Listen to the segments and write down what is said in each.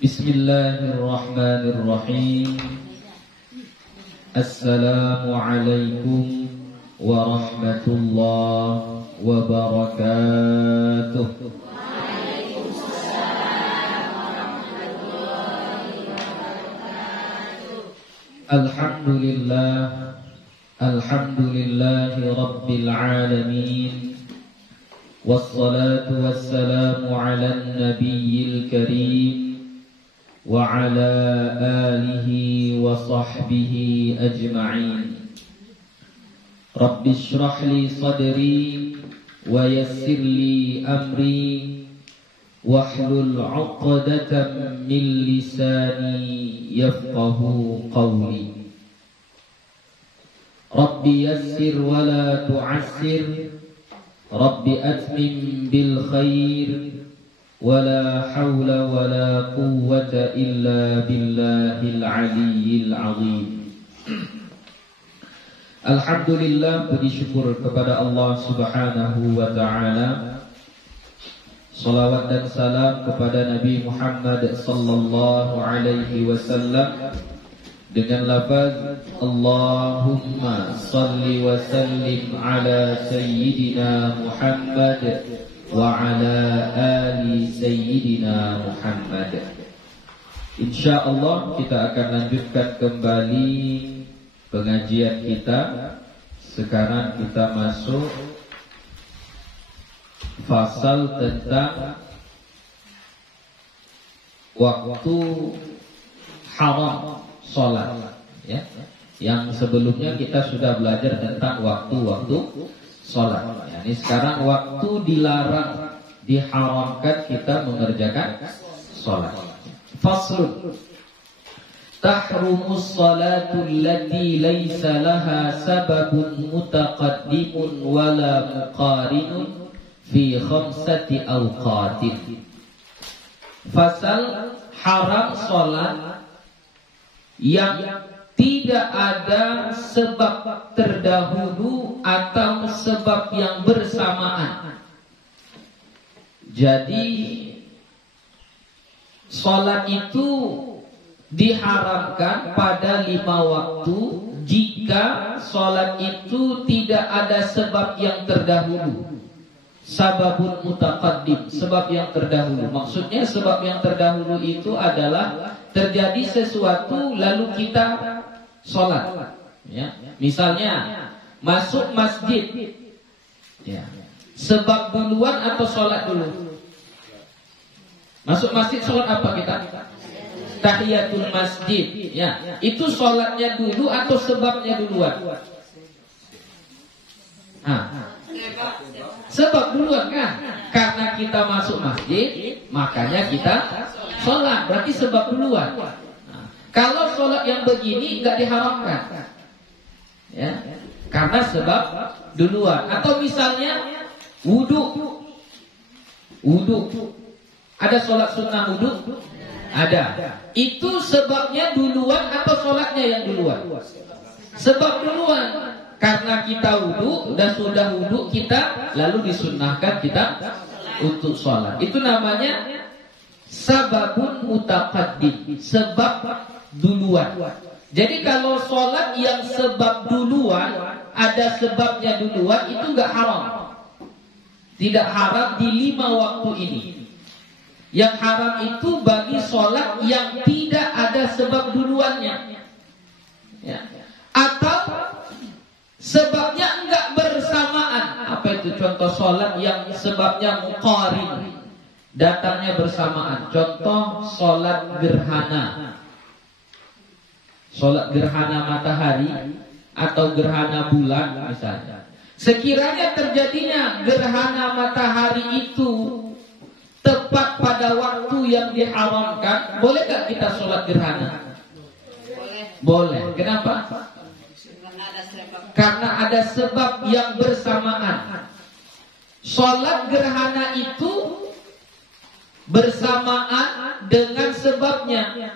Bismillahirrahmanirrahim. Assalamualaikum warahmatullahi wabarakatuh. Alhamdulillah, alhamdulillahi rabbil alamin. Wassalatu wassalamu ala nabiyil karim wa ala alihi wa sahbihi ajma'in. Rabbi shrah li sadri wa yassir li amri wahlul 'uqdatam min lisani yafqahu qawli. Rabbi yassir wa la tu'assir, Rabbi atmim bil khair, wa la hawla wa la quwwata illa billahil aliyyil azim. Alhamdulillah, puji syukur kepada Allah Subhanahu wa ta'ala. Salawat dan salam kepada Nabi Muhammad sallallahu alaihi wasallam dengan lafaz Allahumma salli wa sallim ala sayyidina Muhammad wa ala ali sayyidina Muhammad. InsyaAllah kita akan lanjutkan kembali pengajian kita. Sekarang kita masuk fasal tentang waktu haram sholat, ya. Yang sebelumnya kita sudah belajar tentang waktu-waktu sholat. Ya, ini sekarang waktu dilarang, diharamkan kita mengerjakan sholat. Faslun. Tahrumus salatu allati laysa laha sababun mutaqaddimun wala muqarinun fi khamsati awqatin. Fasal haram sholat yang tidak ada sebab terdahulu atau sebab yang bersamaan. Jadi sholat itu diharamkan pada 5 waktu jika sholat itu tidak ada sebab yang terdahulu. Sababun mutaqaddim, sebab yang terdahulu. Maksudnya sebab yang terdahulu itu adalah terjadi sesuatu lalu kita sholat, ya. Misalnya masuk masjid, ya. Sebab duluan atau sholat dulu? Masuk masjid sholat apa kita? Tahiyatul masjid, ya. Itu sholatnya dulu atau sebabnya duluan? Sebab duluan kan? Karena kita masuk masjid, makanya kita sholat. Berarti sebab duluan. Kalau sholat yang begini nggak diharamkan, ya, karena sebab duluan. Atau misalnya wudu. Ada sholat sunnah wudu? Ada. Itu sebabnya duluan atau sholatnya yang duluan? Sebab duluan. Karena kita wudu dan sudah wudu kita lalu disunnahkan kita untuk sholat. Itu namanya sababun mutaqaddim, sebab duluan. Jadi kalau sholat yang sebab duluan, ada sebabnya duluan, itu enggak haram. Tidak haram di 5 waktu ini. Yang haram itu bagi sholat yang tidak ada sebab duluannya, ya. Atau sebabnya enggak bersamaan. Apa itu contoh sholat yang sebabnya muqarin, datangnya bersamaan? Contoh sholat gerhana. Sholat gerhana matahari atau gerhana bulan misalnya. Sekiranya terjadinya gerhana matahari itu tepat pada waktu yang diharamkan, boleh gak kita sholat gerhana? Boleh. Kenapa? Karena ada sebab yang bersamaan. Sholat gerhana itu bersamaan dengan sebabnya.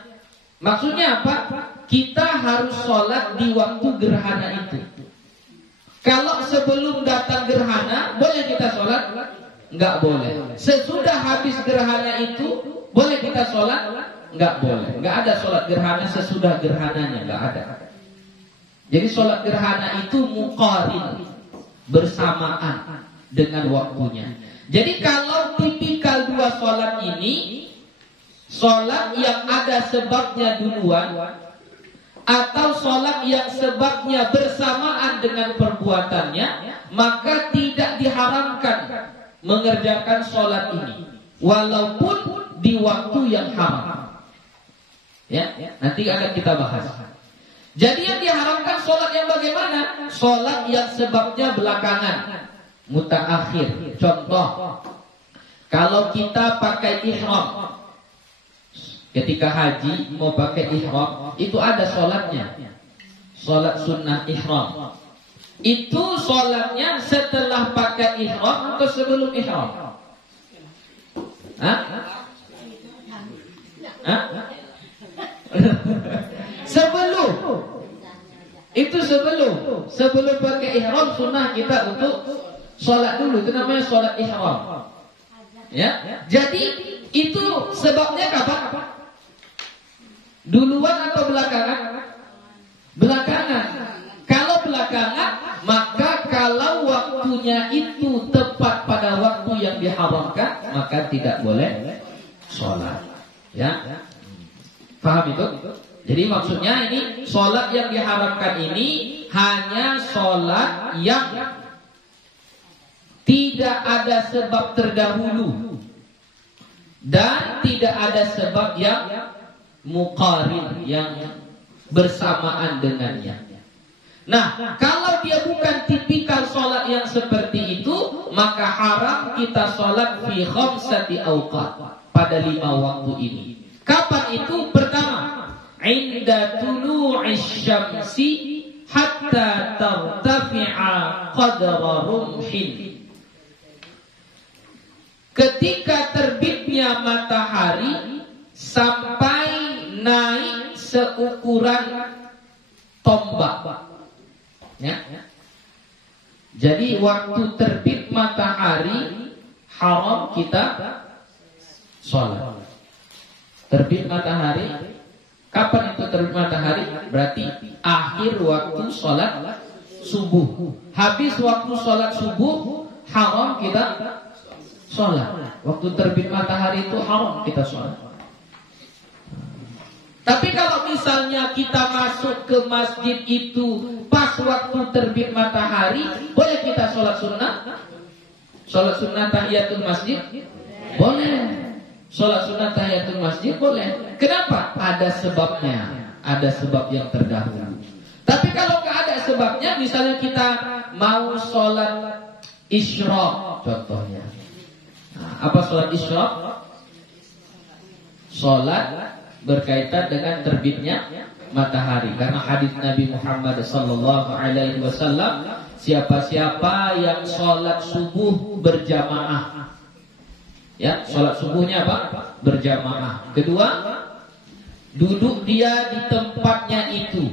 Maksudnya apa? Kita harus sholat di waktu gerhana itu. Kalau sebelum datang gerhana, boleh kita sholat? Enggak boleh. Sesudah habis gerhana itu, boleh kita sholat? nggak boleh. Nggak ada sholat gerhana sesudah gerhananya, nggak ada. Jadi sholat gerhana itu muqarin, bersamaan dengan waktunya. Jadi kalau tipikal dua sholat ini, sholat yang ada sebabnya duluan atau sholat yang sebabnya bersamaan dengan perbuatannya, maka tidak diharamkan mengerjakan sholat ini, walaupun di waktu yang haram. Ya, nanti akan kita bahas. Jadi yang diharamkan sholat yang bagaimana? Sholat yang sebabnya belakangan, mutaakhir. Contoh, kalau kita pakai ihram, ketika haji mau pakai ihram, itu ada sholatnya, sholat sunnah ihram. Itu sholatnya setelah pakai ihram atau sebelum ihram? Hah? Hah? Sebelum. Itu sebelum pakai ihram sunnah kita untuk sholat dulu. Itu namanya sholat ihram. Ya. Jadi itu sebabnya kapan? Duluan atau belakangan? Belakangan. Kalau belakangan, maka kalau waktunya itu tepat pada waktu yang diharamkan, maka tidak boleh sholat. Ya. Paham itu? Jadi maksudnya ini sholat yang diharamkan ini hanya sholat yang tidak ada sebab terdahulu dan tidak ada sebab yang muqarin, yang bersamaan dengannya. Nah, kalau dia bukan tipikal sholat yang seperti itu, maka haram kita sholat fi khamsati awqat, pada 5 waktu ini. Kapan itu? Pertama, inda tulu'isy syamsi hatta tartafi'a qadra rumhin. Ketika terbitnya matahari sampai naik seukuran tombak. Ya. Jadi waktu terbit matahari haram kita sholat. Terbit matahari, kapan itu terbit matahari? Berarti akhir waktu sholat subuh. Habis waktu sholat subuh, haram kita sholat. Waktu terbit matahari itu haram kita sholat. Tapi kalau misalnya kita masuk ke masjid itu pas waktu terbit matahari, boleh kita sholat sunnah? Sholat sunnah tahiyatul masjid? Boleh. Sholat sunnah tahiyatul masjid boleh. Kenapa? Ada sebabnya. Ada sebab yang terdahulu. Tapi kalau nggak ada sebabnya, misalnya kita mau sholat isyraq contohnya. Nah, apa sholat isyraq? Sholat berkaitan dengan terbitnya matahari. Karena hadis Nabi Muhammad SAW, siapa-siapa yang sholat subuh berjamaah, ya, sholat subuhnya apa? Berjamaah. Kedua, duduk dia di tempatnya itu.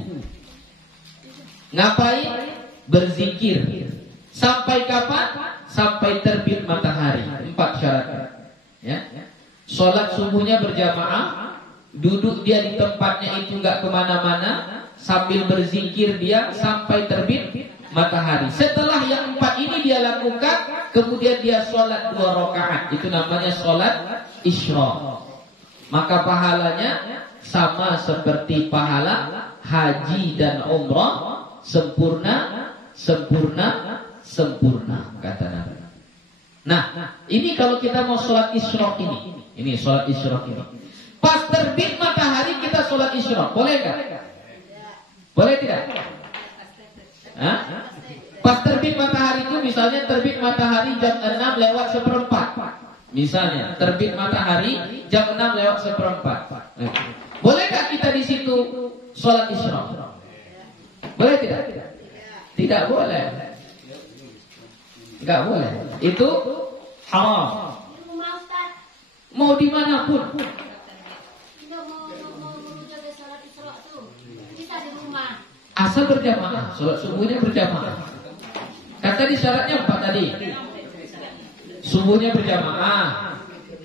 Ngapain? Berzikir. Sampai kapan? Sampai terbit matahari. 4 syarat. Ya. Sholat subuhnya berjamaah, duduk dia di tempatnya itu, nggak kemana-mana, sambil berzikir dia sampai terbit matahari. Setelah yang 4 ini dia lakukan, kemudian dia sholat 2 rakaat. Itu namanya sholat isyraq. Maka pahalanya sama seperti pahala haji dan umrah, sempurna, sempurna, sempurna, kata Nabi. Nah, ini kalau kita mau sholat isyraq ini. Ini sholat isyraq ini. Pas terbit matahari kita sholat isyraq, boleh nggak? Boleh tidak? Hah? Pas terbit matahari itu, misalnya terbit matahari jam 6 lewat 1/4. Misalnya terbit matahari jam 6 lewat 1/4. Bolehkah kita di situ sholat isyraq? Boleh tidak? Tidak boleh. Enggak boleh. Itu haram. Mau dimanapun. Asal berjamaah, sholat subuhnya berjamaah. Kan tadi syaratnya 4 tadi. Subuhnya berjamaah.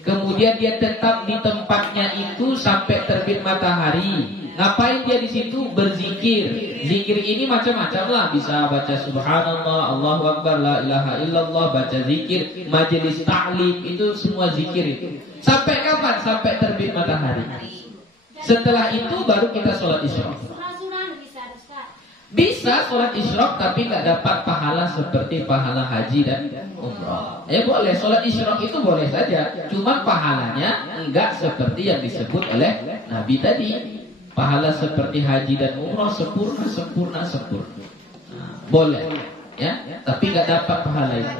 kemudian dia tetap di tempatnya itu sampai terbit matahari. Ngapain dia di situ? Berzikir. Zikir ini macam-macam lah. Bisa baca subhanallah, Allahu akbar, la ilaha illallah, baca zikir, majelis ta'lim, itu semua zikir itu. Sampai kapan? Sampai terbit matahari. Setelah itu baru kita sholat isyraq. Bisa sholat isyraq tapi nggak dapat pahala seperti pahala haji dan umrah. Ya boleh, sholat isyraq itu boleh saja. Cuma pahalanya enggak seperti yang disebut oleh Nabi tadi. Pahala seperti haji dan umrah sempurna. Nah, boleh, ya. Tapi nggak dapat pahala itu.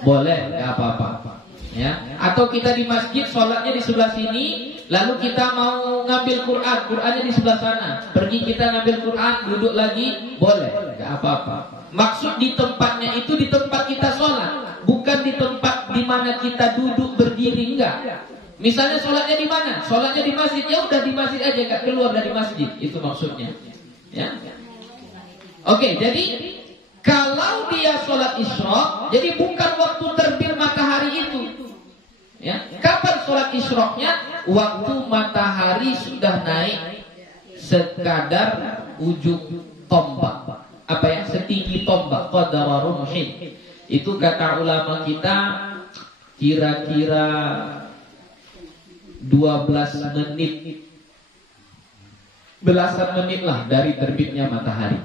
Boleh, nggak apa-apa. Ya. Atau kita di masjid sholatnya di sebelah sini, lalu kita mau ngambil Qurannya di sebelah sana. Pergi kita ngambil Quran, duduk lagi, boleh, nggak apa-apa. Maksud di tempatnya itu di tempat kita sholat, bukan di tempat di mana kita duduk berdiri, enggak. Misalnya sholatnya di mana? Sholatnya di masjid, ya udah di masjid aja, nggak keluar dari masjid. Itu maksudnya. Ya. Oke, jadi kalau dia sholat isyraq, jadi bukan waktu terbit matahari itu. Ya. Kapan sholat isyraqnya? Waktu matahari sudah naik sekadar ujung tombak. Apa ya? Setinggi tombak. Qadara rumhin. Itu kata ulama kita kira-kira 12 menit, belasan menit lah dari terbitnya matahari.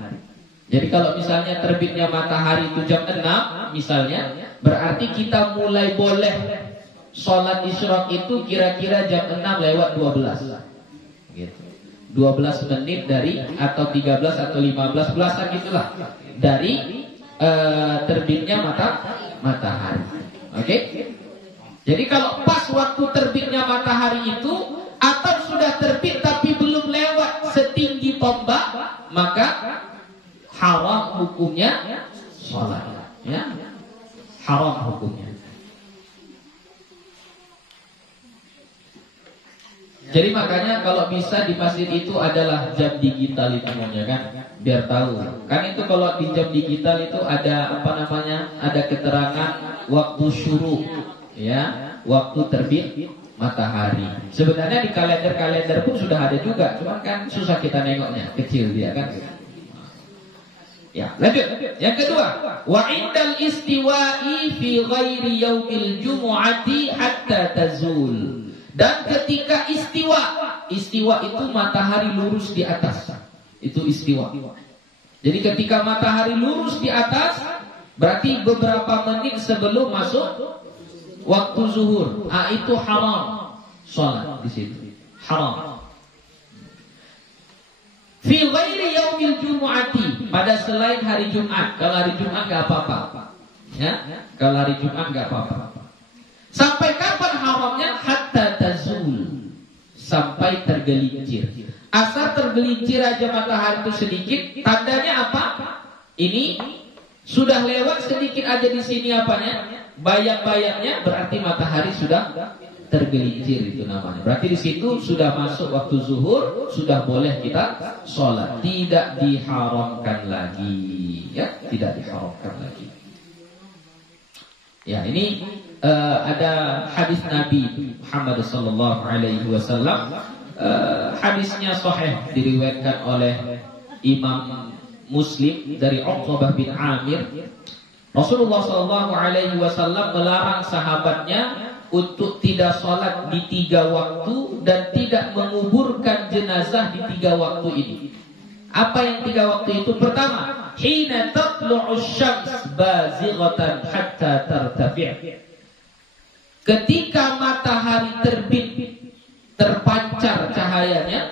Jadi kalau misalnya terbitnya matahari itu jam 6 misalnya, berarti kita mulai boleh sholat isyraq itu kira-kira jam 6:12 gitu. 12 menit dari, atau 13 atau 15 belasan gitulah dari terbitnya matahari. Oke? Jadi kalau pas waktu terbitnya matahari itu, atau sudah terbit tapi belum lewat setinggi tombak, maka haram hukumnya sholat. Ya? Haram hukumnya. Jadi makanya kalau bisa di masjid itu adalah jam digital itu namanya kan, biar tahu. Kan itu kalau di jam digital itu ada apa namanya? Ada keterangan waktu syuruk, ya, waktu terbit matahari. Sebenarnya di kalender-kalender pun sudah ada juga, cuman kan susah kita nengoknya, kecil dia kan. Ya, lanjut. Yang kedua, wa indal istiwa'i fi ghairi yaumil jumu'ati hatta tazul. Dan ketika istiwa itu matahari lurus di atas. Itu istiwa. Jadi ketika matahari lurus di atas, berarti beberapa menit sebelum masuk waktu zuhur. Itu haram sholat di situ. Haram. Fi ghairi yaumil jumu'ati, pada selain hari Jumat. Kalau hari Jumat enggak apa-apa. Ya? Kalau hari Jumat enggak apa-apa. Sampai kapan haramnya? Hatta tazul, sampai tergelincir. Asal tergelincir aja matahari itu sedikit, tandanya apa? Ini sudah lewat sedikit aja di sini apanya? Bayang-bayangnya, berarti matahari sudah tergelincir, itu namanya. Berarti di situ sudah masuk waktu zuhur, sudah boleh kita sholat. Tidak diharamkan lagi, ya, tidak diharamkan lagi. Ya, ini ada hadis Nabi Muhammad sallallahu alaihi wasallam. Hadisnya sahih, diriwayatkan oleh Imam Muslim dari Uqbah bin Amir. Rasulullah sallallahu alaihi wasallam melarang sahabatnya untuk tidak sholat di 3 waktu dan tidak menguburkan jenazah di 3 waktu ini. Apa yang 3 waktu itu? Pertama, hina tatlu'u syams bazighatan hatta tartafi'. Ketika matahari terbit, terpancar cahayanya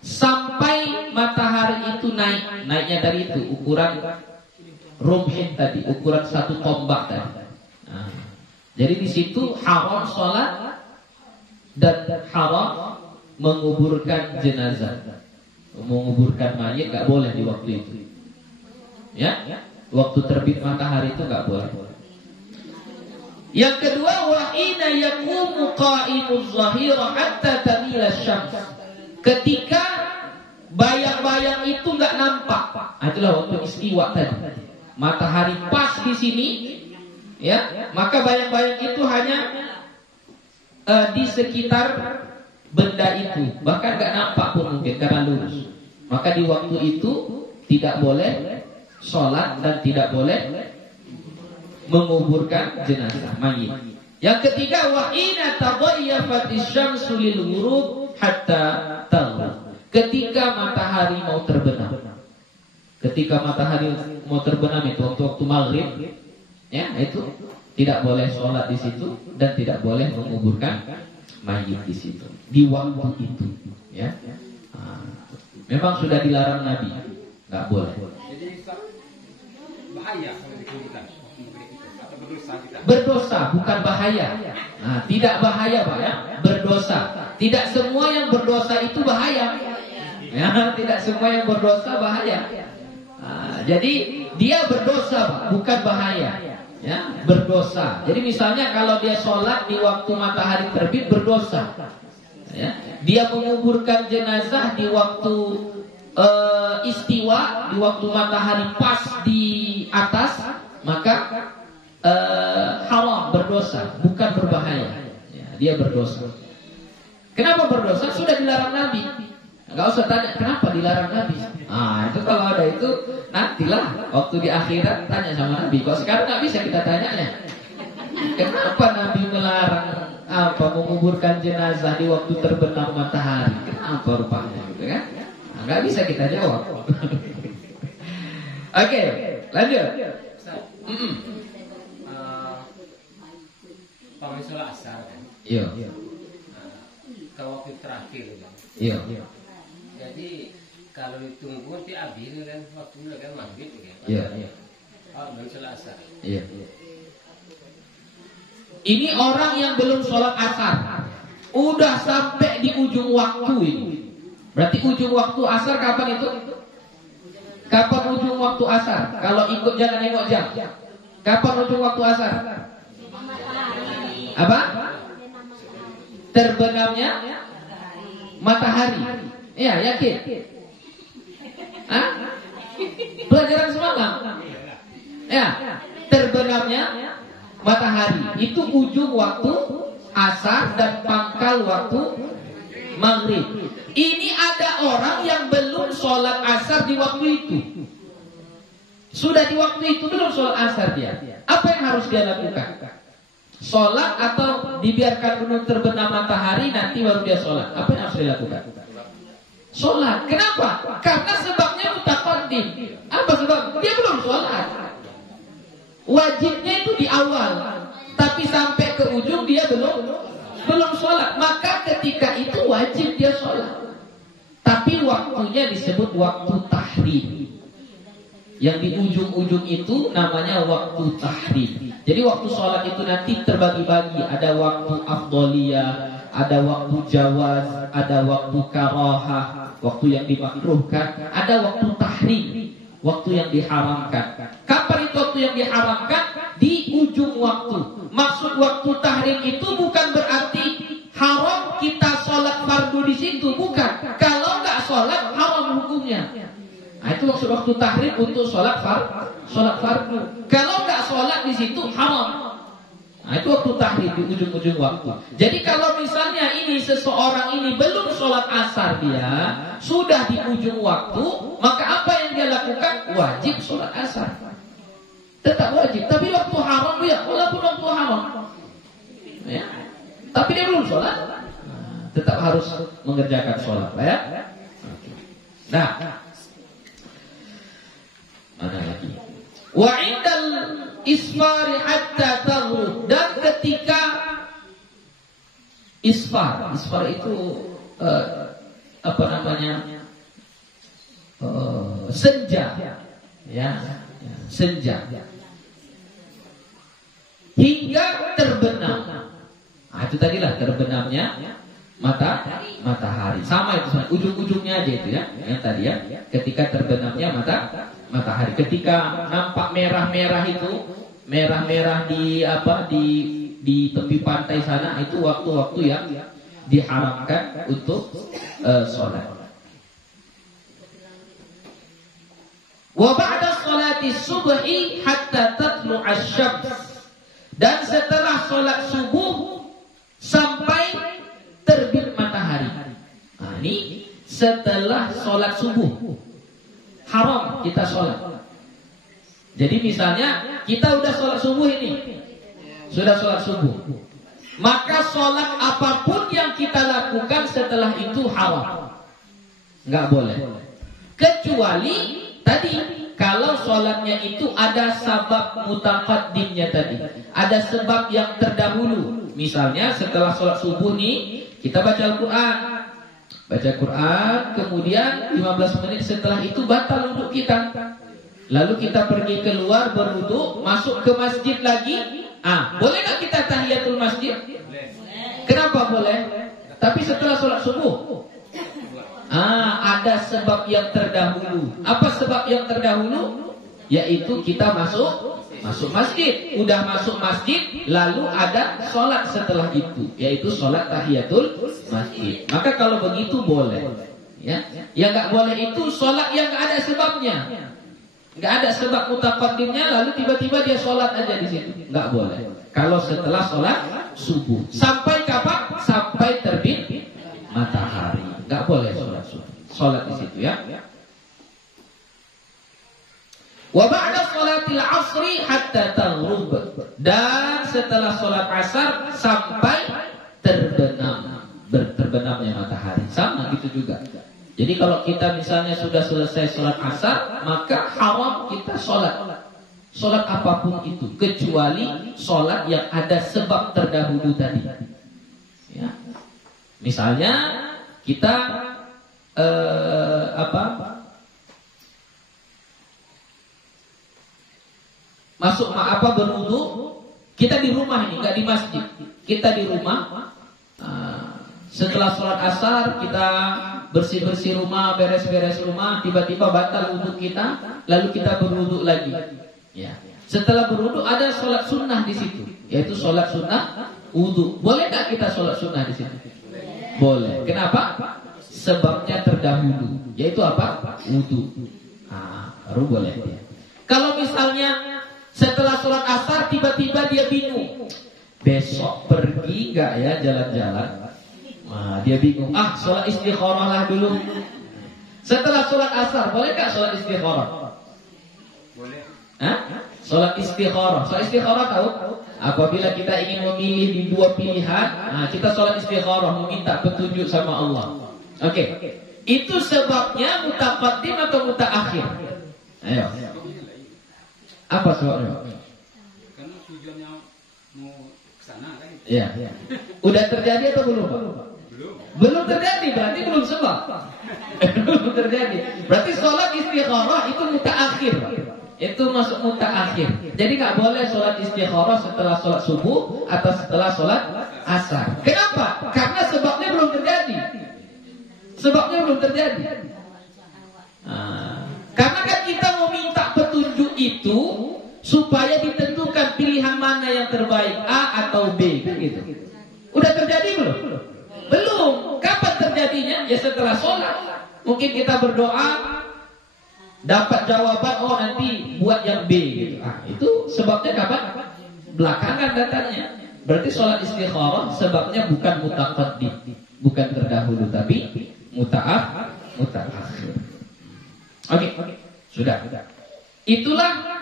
sampai matahari itu naik. Naiknya dari itu ukuran rumhin tadi, ukuran 1 tombak tadi. Nah, jadi di situ haram sholat dan haram menguburkan jenazah. Menguburkan mayit gak boleh di waktu itu. Ya, waktu terbit matahari itu gak boleh. Yang kedua, wa ina yaqumu qa'imuz zahira hatta tamila syams. Ketika bayang-bayang itu enggak nampak. Itulah waktu istiwa tadi. Matahari pas di sini, ya, maka bayang-bayang itu hanya di sekitar benda itu, bahkan nggak nampak pun mungkin karena lurus, maka di waktu itu tidak boleh sholat dan tidak boleh menguburkan jenazah mayit. Yang ketiga, wa ina taghayyafat asy-syamsu lil ghurub hatta taghrub. Ketika matahari mau terbenam. Ketika matahari mau terbenam itu waktu maghrib, ya, itu tidak boleh sholat di situ dan tidak boleh menguburkan mayit di situ. Di waktu itu, ya. Memang sudah dilarang Nabi, nggak boleh. Jadi bahaya kalau dikuburkan atau berdosa kita. Berdosa bukan bahaya. Nah, tidak bahaya Pak ya, berdosa. Tidak semua yang berdosa itu bahaya. Ya, tidak semua yang berdosa bahaya. Jadi dia berdosa Pak, bukan bahaya. Ya, berdosa. Jadi misalnya kalau dia sholat di waktu matahari terbit berdosa. Ya, dia menguburkan jenazah di waktu istiwa, di waktu matahari pas di atas, maka haram, berdosa, bukan berbahaya. Ya, dia berdosa. Kenapa berdosa? Sudah dilarang Nabi. Enggak usah tanya kenapa dilarang Nabi. Itu kalau ada itu nantilah waktu di akhirat tanya sama Nabi. Kalau sekarang nggak bisa kita tanya. Kenapa Nabi melarang menguburkan jenazah di waktu terbenam matahari? Kenapa rupanya gitu kan? Nggak bisa kita jawab. Oke, lanjut. Pamit sholat asar kan? Iya. Ke waktu terakhir kan? Iya. Jadi kalau ditunggu nanti habis kan waktunya kan maghrib kan? Iya. Pamit sholat asar. Iya. Ini orang yang belum sholat asar, udah sampai di ujung waktu ini. Berarti ujung waktu asar kapan itu? Kapan ujung waktu asar? Kalau ikut jangan nengok jam. Kapan ujung waktu asar? Apa? Terbenamnya matahari. Iya, yakin? Hah? Pelajaran semalam. Ya, terbenamnya matahari itu ujung waktu asar dan pangkal waktu maghrib. Ini ada orang yang belum sholat asar di waktu itu. Sudah di waktu itu belum sholat asar dia. Apa yang harus dia lakukan? Sholat atau dibiarkan dulu terbenam matahari nanti baru dia sholat? Apa yang harus dia lakukan? Sholat. Kenapa? Karena sebabnya mutaqaddim. Apa sebab? Dia belum sholat. Wajibnya itu di awal, tapi sampai ke ujung dia belum sholat. Maka ketika itu wajib dia sholat. Tapi waktunya disebut waktu tahrim. Yang di ujung-ujung itu namanya waktu tahrim. Jadi waktu sholat itu nanti terbagi-bagi. Ada waktu afdoliyah, ada waktu jawaz, ada waktu karahah, waktu yang dimakruhkan, ada waktu tahrim, waktu yang diharamkan. Kapan itu waktu yang diharamkan? Di ujung waktu. Maksud waktu tahrim itu bukan berarti haram kita sholat fardu di situ, bukan. Kalau nggak sholat haram hukumnya. Nah, itu maksud waktu tahrim untuk sholat fardu. Kalau nggak sholat di situ haram. Nah, itu waktu tahrim di ujung-ujung waktu. Jadi kalau misalnya ini seseorang ini belum sholat asar dia sudah di ujung waktu, maka apa yang dia lakukan? Wajib sholat asar. Tetap wajib. Tapi waktu haram dia, walaupun waktu haram, ya. Tapi dia belum sholat, tetap harus mengerjakan sholat, ya. Nah, mana lagi? Wa indal isfari hatta taghrub, dan ketika isfar itu apa namanya? Senja, ya, senja. Hingga terbenam. Nah, itu tadilah terbenamnya matahari. Sama itu, ujung-ujungnya aja itu ya. Yang tadi ya, ketika terbenamnya matahari. Ketika nampak merah-merah itu, merah-merah di tepi pantai sana, itu waktu-waktu yang diharamkan untuk sholat. Wa ba'da sholati subhi hatta tatlu'asy syams. Dan setelah sholat subuh sampai ini setelah sholat subuh. Haram kita sholat. Jadi misalnya kita udah sholat subuh ini, sudah sholat subuh, maka sholat apapun yang kita lakukan setelah itu haram, nggak boleh. Kecuali tadi kalau sholatnya itu ada sebab mutaqaddimnya tadi, ada sebab yang terdahulu. Misalnya setelah sholat subuh nih kita baca Al-Quran, kemudian 15 menit setelah itu batal wudhu kita. Lalu kita pergi keluar berwudhu, masuk ke masjid lagi. Boleh nggak kita tahiyatul masjid? Kenapa boleh? Tapi setelah sholat subuh. Ada sebab yang terdahulu. Apa sebab yang terdahulu? Yaitu kita masuk masjid. Udah masuk masjid, lalu ada sholat setelah itu, yaitu sholat tahiyatul masjid. Maka kalau begitu boleh. Ya, yang nggak boleh itu sholat yang nggak ada sebabnya. Nggak ada sebab mutaqaddimnya, lalu tiba-tiba dia sholat aja di situ. Nggak boleh. Kalau setelah sholat subuh. Sampai kapan? Sampai terbit matahari. Nggak boleh sholat subuh. Sholat di situ ya. Wa ba'da sholatil asri hatta taghrub. Dan setelah sholat asar sampai terbenamnya matahari. Sama gitu juga. Jadi kalau kita misalnya sudah selesai sholat asar, maka haram kita sholat apapun itu, kecuali sholat yang ada sebab terdahulu tadi. Ya. Misalnya kita berwudu, kita di rumah ini, nggak di masjid. Kita di rumah. Setelah sholat asar kita bersih-bersih rumah, beres-beres rumah, tiba-tiba batal wudhu kita, lalu kita berwudhu lagi. Ya. Setelah berwudhu ada sholat sunnah di situ, yaitu sholat sunnah wudhu. Boleh nggak kita sholat sunnah di situ? Boleh. Kenapa? Sebabnya terdahulu, yaitu apa? Wudhu. Baru boleh. Kalau misalnya setelah sholat asar tiba-tiba dia bingung, besok pergi nggak ya jalan-jalan? Dia bingung. Sholat istikharah lah dulu. Setelah sholat asar, boleh nggak sholat istikharah? Boleh. Sholat istikharah. Sholat istikharah tahu? Apabila kita ingin memilih di dua pilihan, kita sholat istikharah, meminta petunjuk sama Allah. Oke. Itu sebabnya mutaqaddim atau mutaakhir? Ayo. Apa soalnya? Karena tujuannya mau ke sana kan? Iya. Udah terjadi atau belum? Belum terjadi, berarti belum sebab. Belum terjadi. Berarti sholat istikharah itu mutaakhir. Itu masuk mutaakhir. Jadi nggak boleh sholat istikharah setelah sholat subuh atau setelah sholat asar. Kenapa? Karena sebabnya belum terjadi. Karena kan kita meminta petunjuk itu supaya ditentukan pilihan mana yang terbaik, A atau B, kan gitu. Udah terjadi belum? Belum. Kapan terjadinya? Ya setelah sholat. Mungkin kita berdoa dapat jawaban, nanti buat yang B gitu. Itu sebabnya kapan? Belakangan datangnya. Berarti sholat istikharah sebabnya bukan mutaqaddim, bukan terdahulu, tapi mutaakhir. Oke. Sudah. Itulah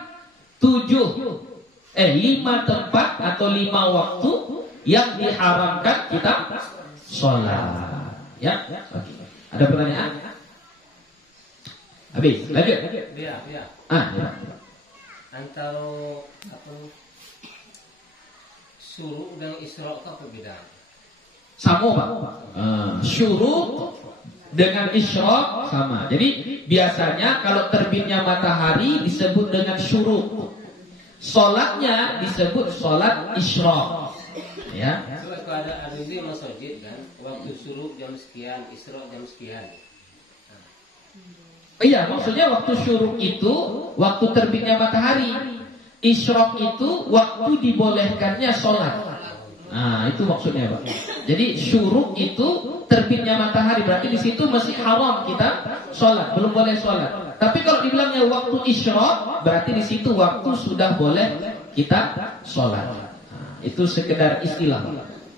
5 tempat atau 5 waktu yang diharamkan kita sholat. Ya. Oke. Ada pertanyaan? Habis. Lanjut. Ya. Ya. Antara syuruk dan isyraq apa bedanya? Sama, Pak. Syuruk dengan isyraq sama. Jadi biasanya kalau terbitnya matahari disebut dengan syuruk. Sholatnya disebut sholat isyraq. Ya. Kalau ada di masjid kan, waktu syuruk jam sekian, isyraq jam sekian. Iya, maksudnya waktu syuruk itu waktu terbitnya matahari. Isyraq itu waktu dibolehkannya sholat. Itu maksudnya, Pak. Jadi syuruk itu terbitnya matahari, berarti di situ masih haram kita sholat, belum boleh sholat. Tapi kalau dibilangnya waktu isyraq, berarti di situ waktu sudah boleh kita sholat. Itu sekedar istilah.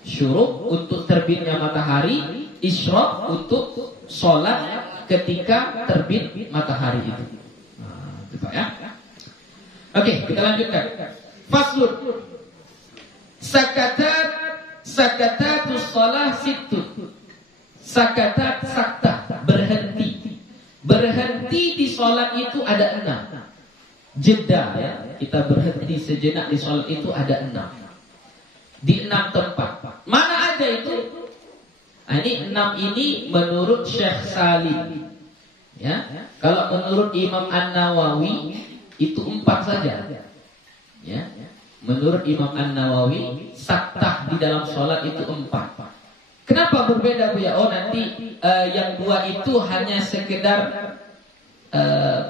syuruk untuk terbitnya matahari, isyraq untuk sholat ketika terbit matahari itu. Nah, itu Pak ya. Oke, kita lanjutkan. Faslun. Sakatatus shalah sittun. Sakatat sakta, berhenti. Berhenti di sholat itu ada 6. Jeda ya, kita berhenti sejenak di sholat itu ada 6. Di 6 tempat. Mana aja itu? Nah, ini 6 ini menurut Syekh Salim. Ya, kalau menurut Imam An-Nawawi itu 4 saja. Ya, menurut Imam An-Nawawi saktah di dalam sholat itu 4. Kenapa berbeda Bu ya? Oh nanti yang 2 itu hanya sekedar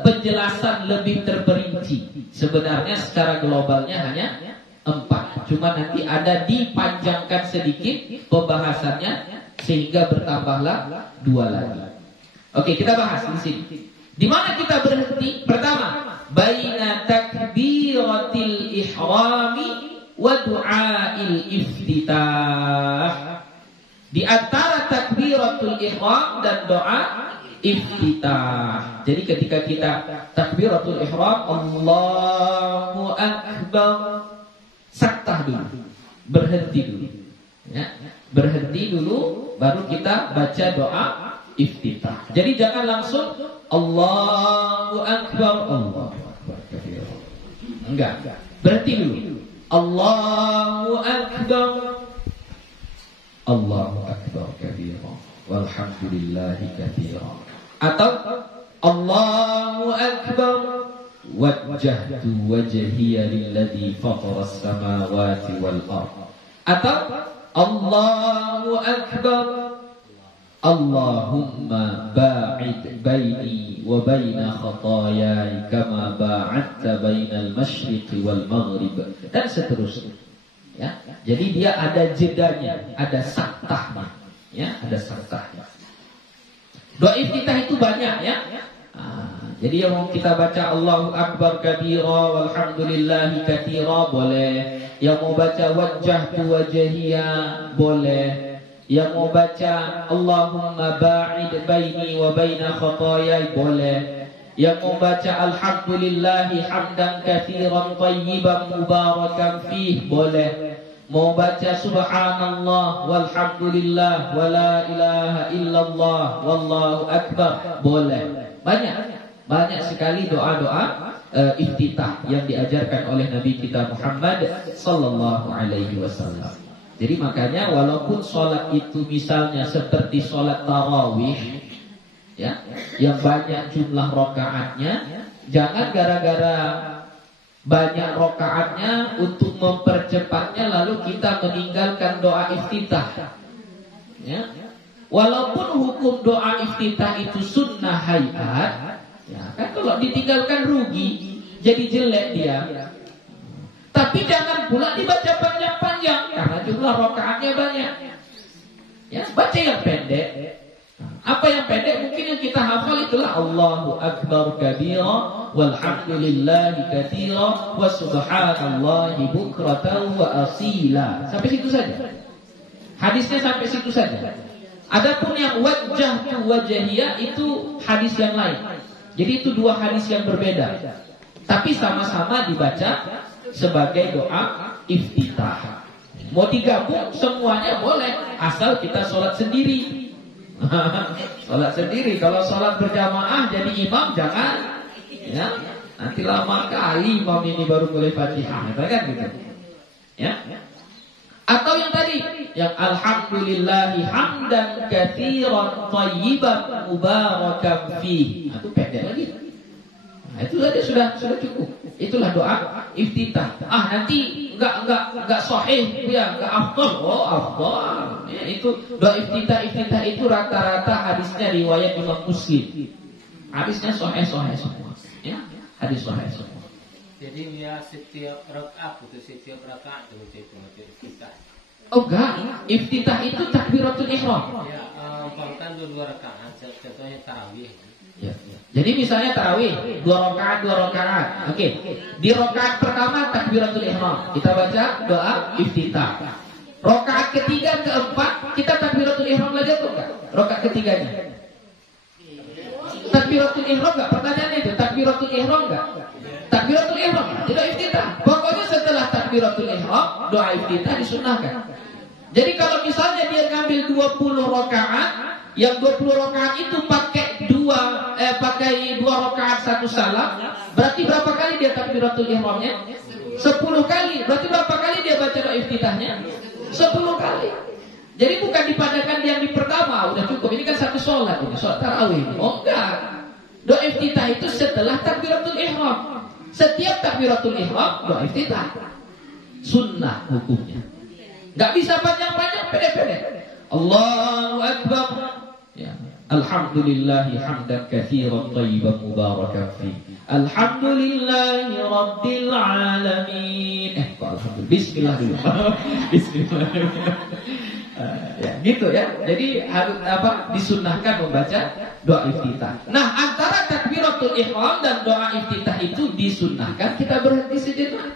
penjelasan lebih terperinci. Sebenarnya secara globalnya hanya 4. Cuma nanti ada dipanjangkan sedikit pembahasannya sehingga bertambahlah 2 lagi. Oke, kita bahas di sini. Di mana kita berhenti? Pertama, baina takbiratil ihrami wa du'ail iftitah. Di antara takbiratul ihram dan doa iftitah. Jadi ketika kita takbiratul ihram, Allahu Akbar, saktah dulu, berhenti dulu. Ya, berhenti dulu, baru kita baca doa iftitah. Jadi jangan langsung Allahu Akbar, Allahu Akbar kabir. Enggak, berhenti dulu. Allahu Akbar, Allahu Akbar kabira, walhamdulillahi katsira. Atau Allahu Akbar, wajjahtu wajhiya lilladzi fatara as-samawati wal ardh. Atau Allahu Akbar, Allahumma ba'id baini wa baina khataayaya kama ba'adta bainal masyriqi wal maghrib, dan seterusnya. Ya, jadi dia ada jedanya, ada saktahnya, ya, ada saktahnya. Doa iftitah itu banyak ya. Jadi yang kita baca Allahu Akbar kabira walhamdulillahi katsira boleh. Yang mau baca wajjahtu wajhiya boleh. Yang mau baca Allahumma ba'id baini wa baina khataayaya boleh. Yang mau baca alhamdulillahi hamdan katsiran thayyiban mubarakan fih boleh. Mau baca subhanallah walhamdulillah wala ilaha illallah wallahu akbar boleh. Banyak sekali doa-doa iftitah yang diajarkan oleh Nabi kita Muhammad sallallahu alaihi wasallam. Jadi makanya walaupun sholat itu misalnya seperti sholat tarawih, ya, yang banyak jumlah rakaatnya, jangan gara-gara banyak rakaatnya untuk mempercepatnya lalu kita meninggalkan doa iftitah. Ya. Walaupun hukum doa iftitah itu sunnah hayat, ya kan, kalau ditinggalkan rugi, jadi jelek dia. Tapi jangan pula dibaca panjang-panjang karena jumlah rakaatnya banyak. Ya, baca yang pendek. Apa yang pendek mungkin yang kita hafal itulah Allahu Akbar kabira walhamdulillahi katsira wa subhanallahi bukratan wa asila. Sampai situ saja. Hadisnya sampai situ saja. Adapun yang wajjahtu wajhiya itu hadis yang lain. Jadi itu 2 hadis yang berbeda. Tapi sama-sama dibaca sebagai doa iftitah. Mau digabung semuanya boleh, asal kita sholat sendiri. Sholat sendiri. Kalau sholat berjamaah jadi imam jangan, ya, nanti lama kali imam ini baru boleh Fatihah, kan gitu. Ya. Atau yang tadi, yang alhamdulillahi hamdan katsiran thayyiban mubarakan fih. Itu pendek lagi. Nah, itu saja sudah cukup. Itulah doa iftitah. Nanti enggak sahih ya, enggak afdal. Oh, afdal. Ya, itu doa iftitah itu rata-rata hadisnya riwayat Imam Muslim. Hadisnya sahih semua. Ya, hadis sahih semua. Jadi dia setiap rakaat itu setiap rakaat itu iftitah. Oh enggak, iftitah itu takbiratul ihram. Ya, umpamakan 2 rakaat, contohnya tarawih. Ya. Jadi misalnya tarawih 2 rakaat. Oke. Di rakaat pertama takbiratul ihram. Kita baca doa iftitah. Rakaat ketiga, keempat, kita takbiratul ihram lagi atau enggak? Rakaat ketiganya. Takbiratul ihram enggak? Pertanyaannya itu, takbiratul ihram enggak? Takbiratul ihram, tidak iftitah. Pokoknya setelah takbiratul ihram, doa iftitah disunnahkan. Jadi kalau misalnya dia ngambil 20 rakaat, yang 20 rakaat itu pakai dua rakaat satu salam, berarti berapa kali dia takbiratul ihramnya? 10 kali. Berarti berapa kali dia baca doa iftitahnya? 10 kali. Jadi bukan dipadatkan yang di pertama, udah cukup. Ini kan satu sholat, ini sholat tarawih. Oh enggak. Doa iftitah itu setelah takbiratul ihram. Setiap takbiratul ihram doa iftitah. Sunnah hukumnya. Enggak bisa panjang-panjang, pendek-pendek. Allahu akbar. Ya. Alhamdulillahi hamdan katsiran thayyiban mubarakan fi. Alhamdulillahi rabbil alamin. Alhamdulillah. Bismillah dulu. Bismillah. Ya, gitu ya. Jadi harus disunnahkan membaca doa iftitah. Nah, antara takbiratul ihram dan doa iftitah itu disunnahkan kita berhenti sejenak.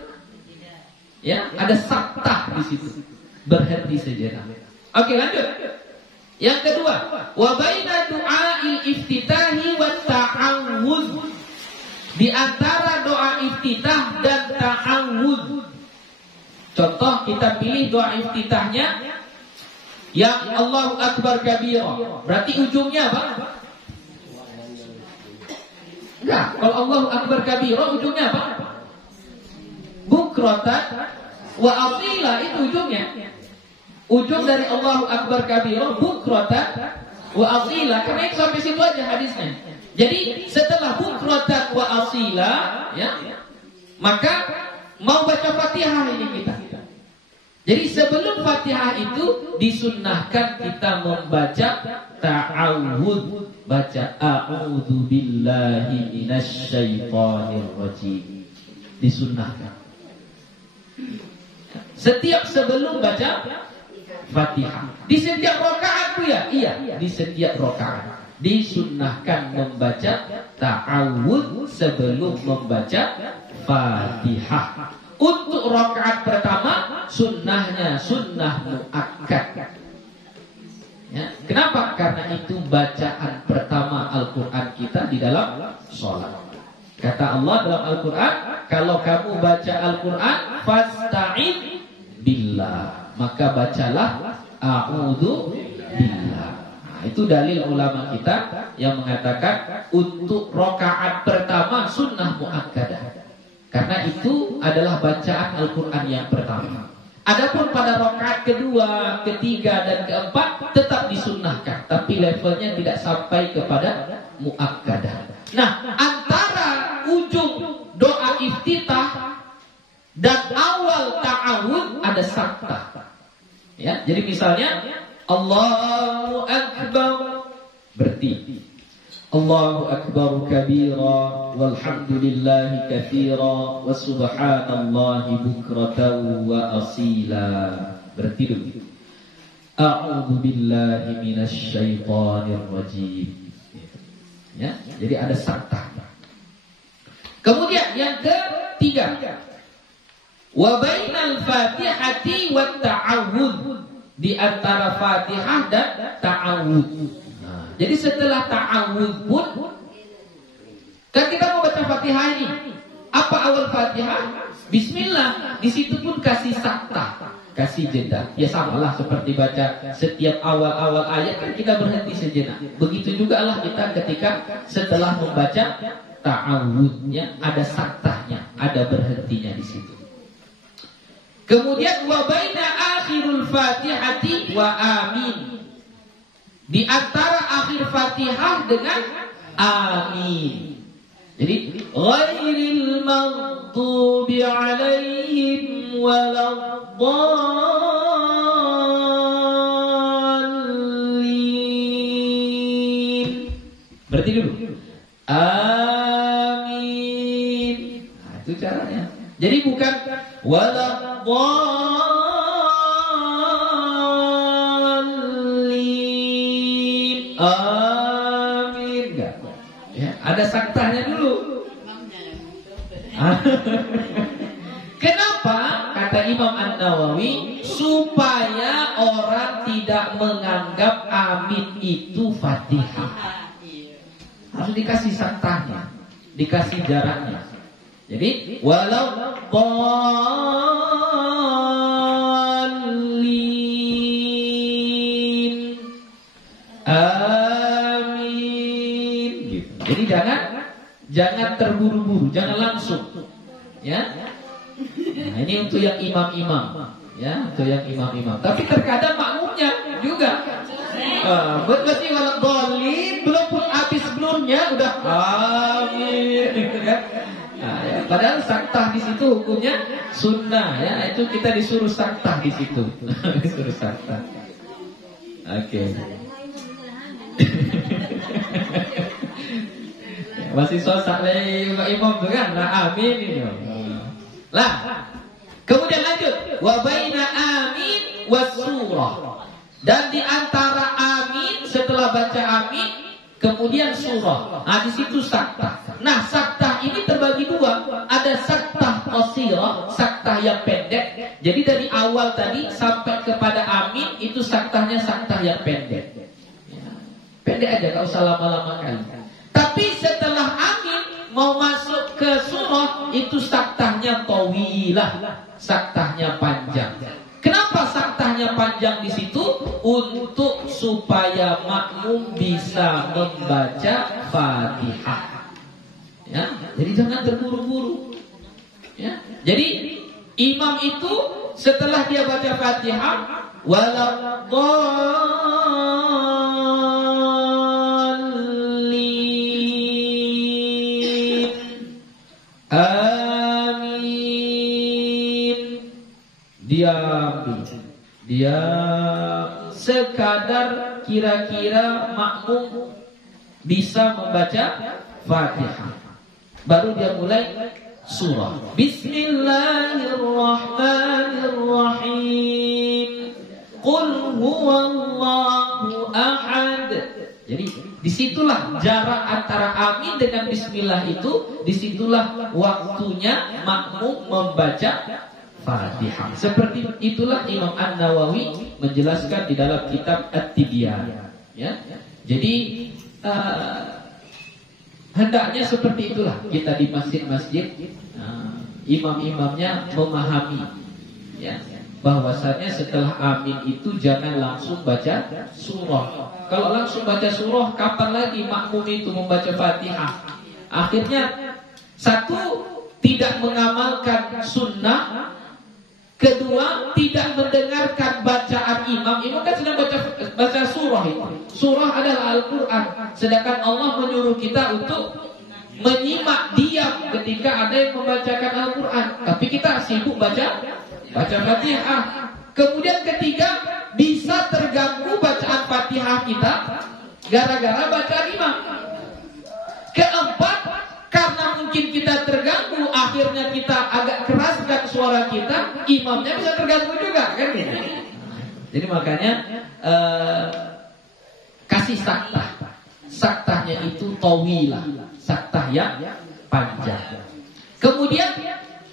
Ya, ada saktah di situ. Berhenti sejenak. Oke, lanjut. Yang kedua, wa baina du'ail iftitahi wa ta'awudz. Di antara doa iftitah dan ta'awudz. Contoh kita pilih doa iftitahnya yang Allahu Akbar kabira. Berarti ujungnya apa? Enggak, kalau Allahu Akbar kabira ujungnya apa? Bukratan wa asila, itu ujungnya. Ujung dari Allahu Akbar kabira bukratan wa asila. Karena itu sampai situ aja hadisnya. Jadi setelah bukratan wa asila, ya, maka mau baca Fatihah ini kita. Jadi sebelum Fatihah itu disunnahkan kita membaca ta'awudz, baca a'udzu billahi minasyaitonir rajim. Disunnahkan. Setiap sebelum baca Fatihah. Di setiap rakaat tuh ya? Iya, di setiap rakaat disunnahkan membaca ta'awudz sebelum membaca Fatihah. Untuk rakaat pertama sunnahnya sunnah muakkad. Ya, kenapa? Karena itu bacaan pertama Al-Quran kita di dalam sholat. Kata Allah dalam Al-Quran, kalau kamu baca Al-Quran, fasta'in billah, maka bacalah a'udzu billah. Nah, itu dalil ulama kita yang mengatakan untuk rakaat pertama sunnah muakkadah. Karena itu adalah bacaan Al-Quran yang pertama. Adapun pada rakaat kedua, ketiga, dan keempat tetap disunnahkan, tapi levelnya tidak sampai kepada muakkadah. Nah, antara ujung doa iftitah dan awal ta'awudz ada saktah. Ya, jadi misalnya Allahu Akbar, berarti Allahu Akbar kabira walhamdulillahi katsira wa subhanallahi bukratan wa asila. Berarti dulu a'udzu billahi minasyaitonir rajim. Ya, jadi ada saktah. Kemudian yang ketiga, wa bainal fatihati wat ta'awudz, di antara Fatihah dan ta'awudz. Jadi setelah ta'awudz pun, kan kita mau baca Fatihah ini, apa awal Fatihah? Bismillah. Di situ pun kasih saktah, kasih jeda. Ya samalah seperti baca setiap awal-awal ayat kan kita berhenti sejenak. Begitu juga lah kita ketika setelah membaca ta'awudznya ada saktahnya, ada berhentinya di situ. Kemudian wa baina akhirul Fatihati wa amin, di antara akhir Fatihah dengan amin. Jadi ghairil maghdubi alaihim waladdallin. Berarti dulu amin. Nah, itu caranya. Jadi bukan waladdallin. Amin, enggak. Ya, ada saktahnya dulu. Kenapa? Kata Imam An-Nawawi supaya orang tidak menganggap amin itu Fatihah. Harus dikasih saktahnya, dikasih jaraknya. Jadi walau dhalin amin gitu. Jadi jangan terburu-buru, jangan langsung. Ya. Nah, ini untuk yang imam-imam, ya, untuk yang imam-imam. Tapi terkadang makmumnya juga. Berarti walau dhalin belum pun habis belumnya udah amin gitu kan. Nah, ya, padahal saktah di situ hukumnya sunnah, ya, itu kita disuruh saktah di situ, disuruh saktah. Oke. Masih sosak lagi imam tu kan, nah amin ini. Lah, kemudian lanjut, wa baina amin was surah. Dan di antara amin setelah baca amin kemudian surah. Nah, di situ saktah. Nah, saktah ini terbagi dua. Ada saktah qasirah, saktah yang pendek. Jadi dari awal tadi sampai kepada amin itu saktahnya saktah yang pendek. Ya. Pendek aja, gak usah lama-lama kali. Tapi setelah amin mau masuk ke surah itu saktahnya tawilah, saktahnya panjang. Kenapa saktahnya panjang di situ? Untuk supaya makmum bisa membaca Fatihah. Ya, jadi jangan terburu-buru. Ya, jadi imam itu setelah dia baca Fatihah, waladhdallin amin, dia sekadar kira-kira makmum bisa membaca Fatihah, baru dia mulai surah. Bismillahirrahmanirrahim. Qul huwallahu ahad. Jadi disitulah jarak antara amin dengan bismillah itu, disitulah waktunya makmum membaca Fatihah. Seperti itulah Imam An-Nawawi menjelaskan di dalam kitab At-Tibyan. Ya. Jadi hendaknya seperti itulah kita di masjid-masjid, imam-imamnya memahami, ya, bahwasanya setelah amin itu jangan langsung baca surah. Kalau langsung baca surah, kapan lagi makmum itu membaca Fatihah? Akhirnya satu, tidak mengamalkan sunnah. Kedua, tidak mendengarkan bacaan imam. Imam kan sedang baca surah itu. Surah adalah Al-Quran. Sedangkan Allah menyuruh kita untuk menyimak diam ketika ada yang membacakan Al-Quran. Tapi kita sibuk baca Fatihah. Kemudian ketiga, bisa terganggu bacaan Fatihah kita gara-gara bacaan imam. Keempat, karena mungkin kita terganggu, akhirnya kita agak keraskan suara kita, imamnya bisa terganggu juga, kan gitu. Jadi makanya kasih saktah. Saktahnya itu tawilah, saktah yang panjang. Kemudian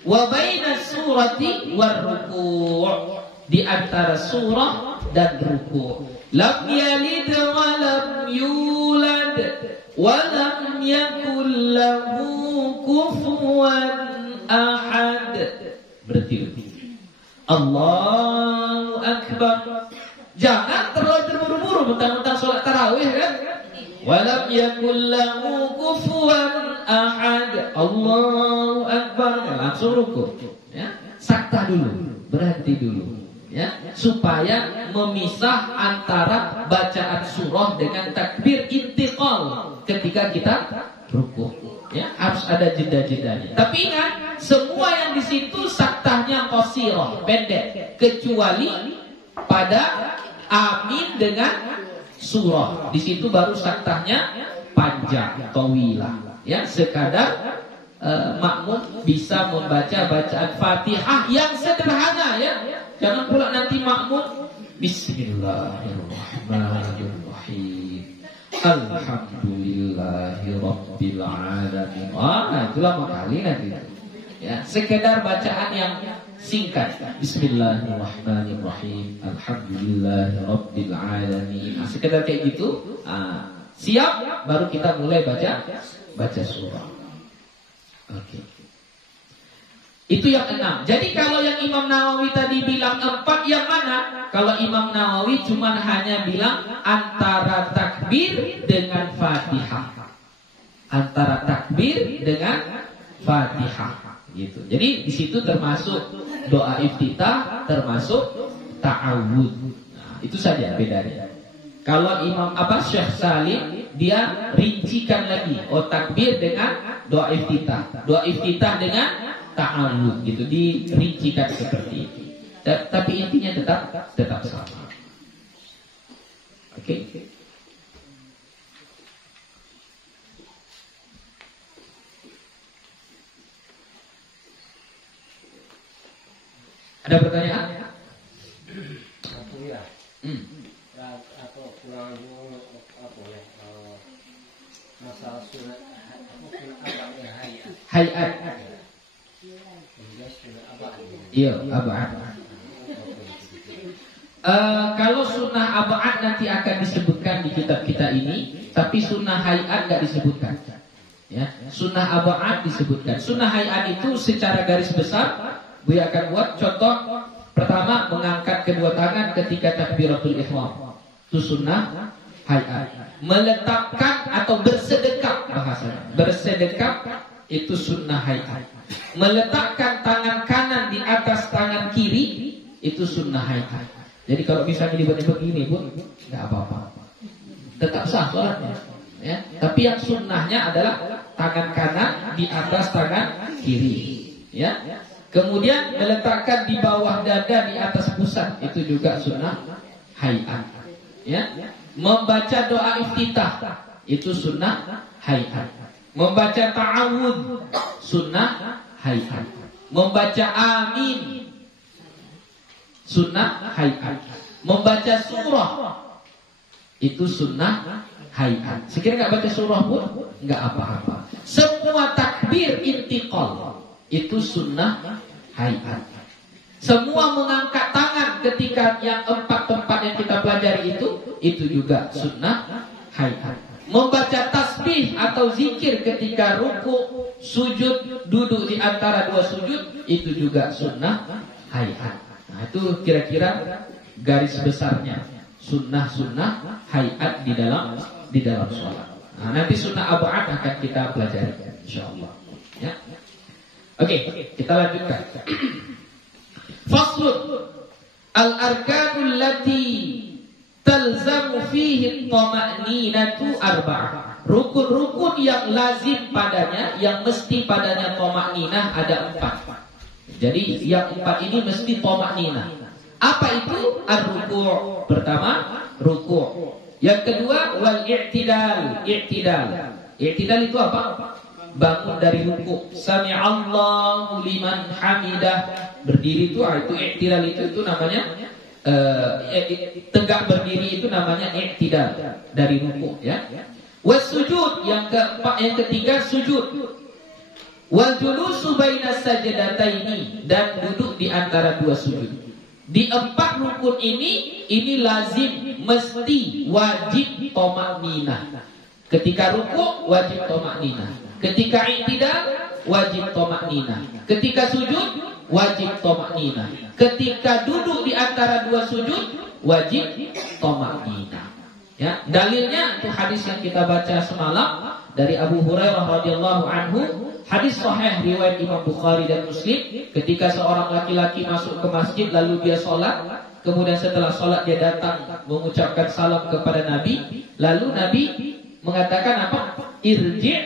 wa baina surati war ruku', di antara surah dan ruku'. Lam yalid wa lam yulad walam yakul lahu kufuwan ahad. Berarti Allahu Akbar. Jangan terlalu terburu-buru mentang-mentang sholat tarawih kan. Walam yakul lahu kufuwan ahad. Allahu Akbar. Langsung ruku. Ya, saktah dulu, berhenti dulu. Ya, supaya memisah antara bacaan surah dengan takbir intiqal ketika kita rukuk. Ya, harus ada jeda-jedanya. Tapi ingat, semua yang di situ saktahnya qasirah, pendek, kecuali pada amin dengan surah. Di situ baru saktahnya panjang, tawilah. Ya, sekadar makmum bisa membaca bacaan Fatihah yang sederhana, ya. Jangan pula nanti makmum Bismillahirrahmanirrahim, Alhamdulillahirabbil alamin. Itu lama kali nanti. Ya, sekedar bacaan yang singkat. Bismillahirrahmanirrahim. Alhamdulillahirabbil alamin. Sekedar kayak gitu. Siap, baru kita mulai baca surah. Oke. Itu yang 6. Jadi kalau yang Imam Nawawi tadi bilang 4, yang mana? Kalau Imam Nawawi cuma hanya bilang antara takbir dengan Fatihah. Antara takbir dengan Fatihah. Gitu. Jadi di situ termasuk doa iftitah, termasuk ta'awud. Nah, itu saja bedanya. Kalau Imam Syekh Salim dia rincikan lagi, takbir dengan doa iftitah, doa iftitah dengan ta'awud, gitu, dirincikan seperti itu. Tapi intinya tetap sama. Oke. Ada pertanyaan? Aku ya. Atau kurang apa ya? Masalah sunat hayat. Iya, ab'ad. Kalau sunnah ab'ad nanti akan disebutkan di kitab kita ini, tapi sunnah hayat nggak disebutkan. Ya, sunnah ab'ad disebutkan. Sunnah hayat itu secara garis besar, Buya akan buat contoh. Pertama, mengangkat kedua tangan ketika takbiratul ihram. Itu sunnah hayat. Meletakkan atau bersedekap bahasanya. Bersedekap itu sunnah hayat. Meletakkan tangan kanan di atas tangan kiri itu sunnah hayat. Jadi kalau misalnya dibuat begini pun nggak apa-apa, tetap sah sholatnya. Ya. Tapi yang sunnahnya adalah tangan kanan di atas tangan kiri. Ya. Kemudian meletakkan di bawah dada di atas pusat itu juga sunnah hayat. Ya. Membaca doa iftitah itu sunnah hayat. Membaca ta'awud sunnah hayat. Membaca amin sunnah hayat. Membaca surah itu sunnah hayat. Sekiranya nggak baca surah pun nggak apa-apa. Semua takbir intiqal itu sunnah hayat. Semua mengangkat tangan ketika yang 4 tempat yang kita pelajari itu juga sunnah hayat. Membaca tasbih atau zikir ketika ruku, sujud, duduk di antara 2 sujud itu juga sunnah hayat. Nah, itu kira-kira garis besarnya sunnah-sunnah hayat di dalam sholat. Nah, nanti sunnah ab'ad akan kita pelajari insyaallah. Ya. Oke, kita lanjutkan. Faslun al-arkanul lati talzamu fihi thama'ninatu arba'ah. Rukun-rukun yang lazim padanya, yang mesti padanya thama'ninah ada 4. Jadi yang 4 ini mesti thama'ninah. Apa itu? Ar-ruku'. Pertama, ruku'. Yang kedua, wal i'tidal. I'tidal itu apa? Bangun dari ruku'. Sami'allahu liman hamidah. Berdiri itu i'tidal itu namanya tegak berdiri itu namanya i'tidal dari ruku', ya. Was sujud, yang ketiga sujud. Wal julusu bainas sajdataini, dan duduk di antara 2 sujud. Di 4 rukun ini lazim, mesti, wajib thama'ninah. Ketika ruku' wajib thama'ninah. Ketika i'tidal wajib thama'ninah. Ketika sujud wajib thama'ninah. Ketika duduk di antara 2 sujud wajib thama'ninah. Ya, dalilnya itu hadis yang kita baca semalam dari Abu Hurairah radhiyallahu anhu, hadis sahih riwayat Imam Bukhari dan Muslim. Ketika seorang laki-laki masuk ke masjid lalu dia sholat, kemudian setelah sholat dia datang mengucapkan salam kepada Nabi, lalu Nabi mengatakan apa? Irji'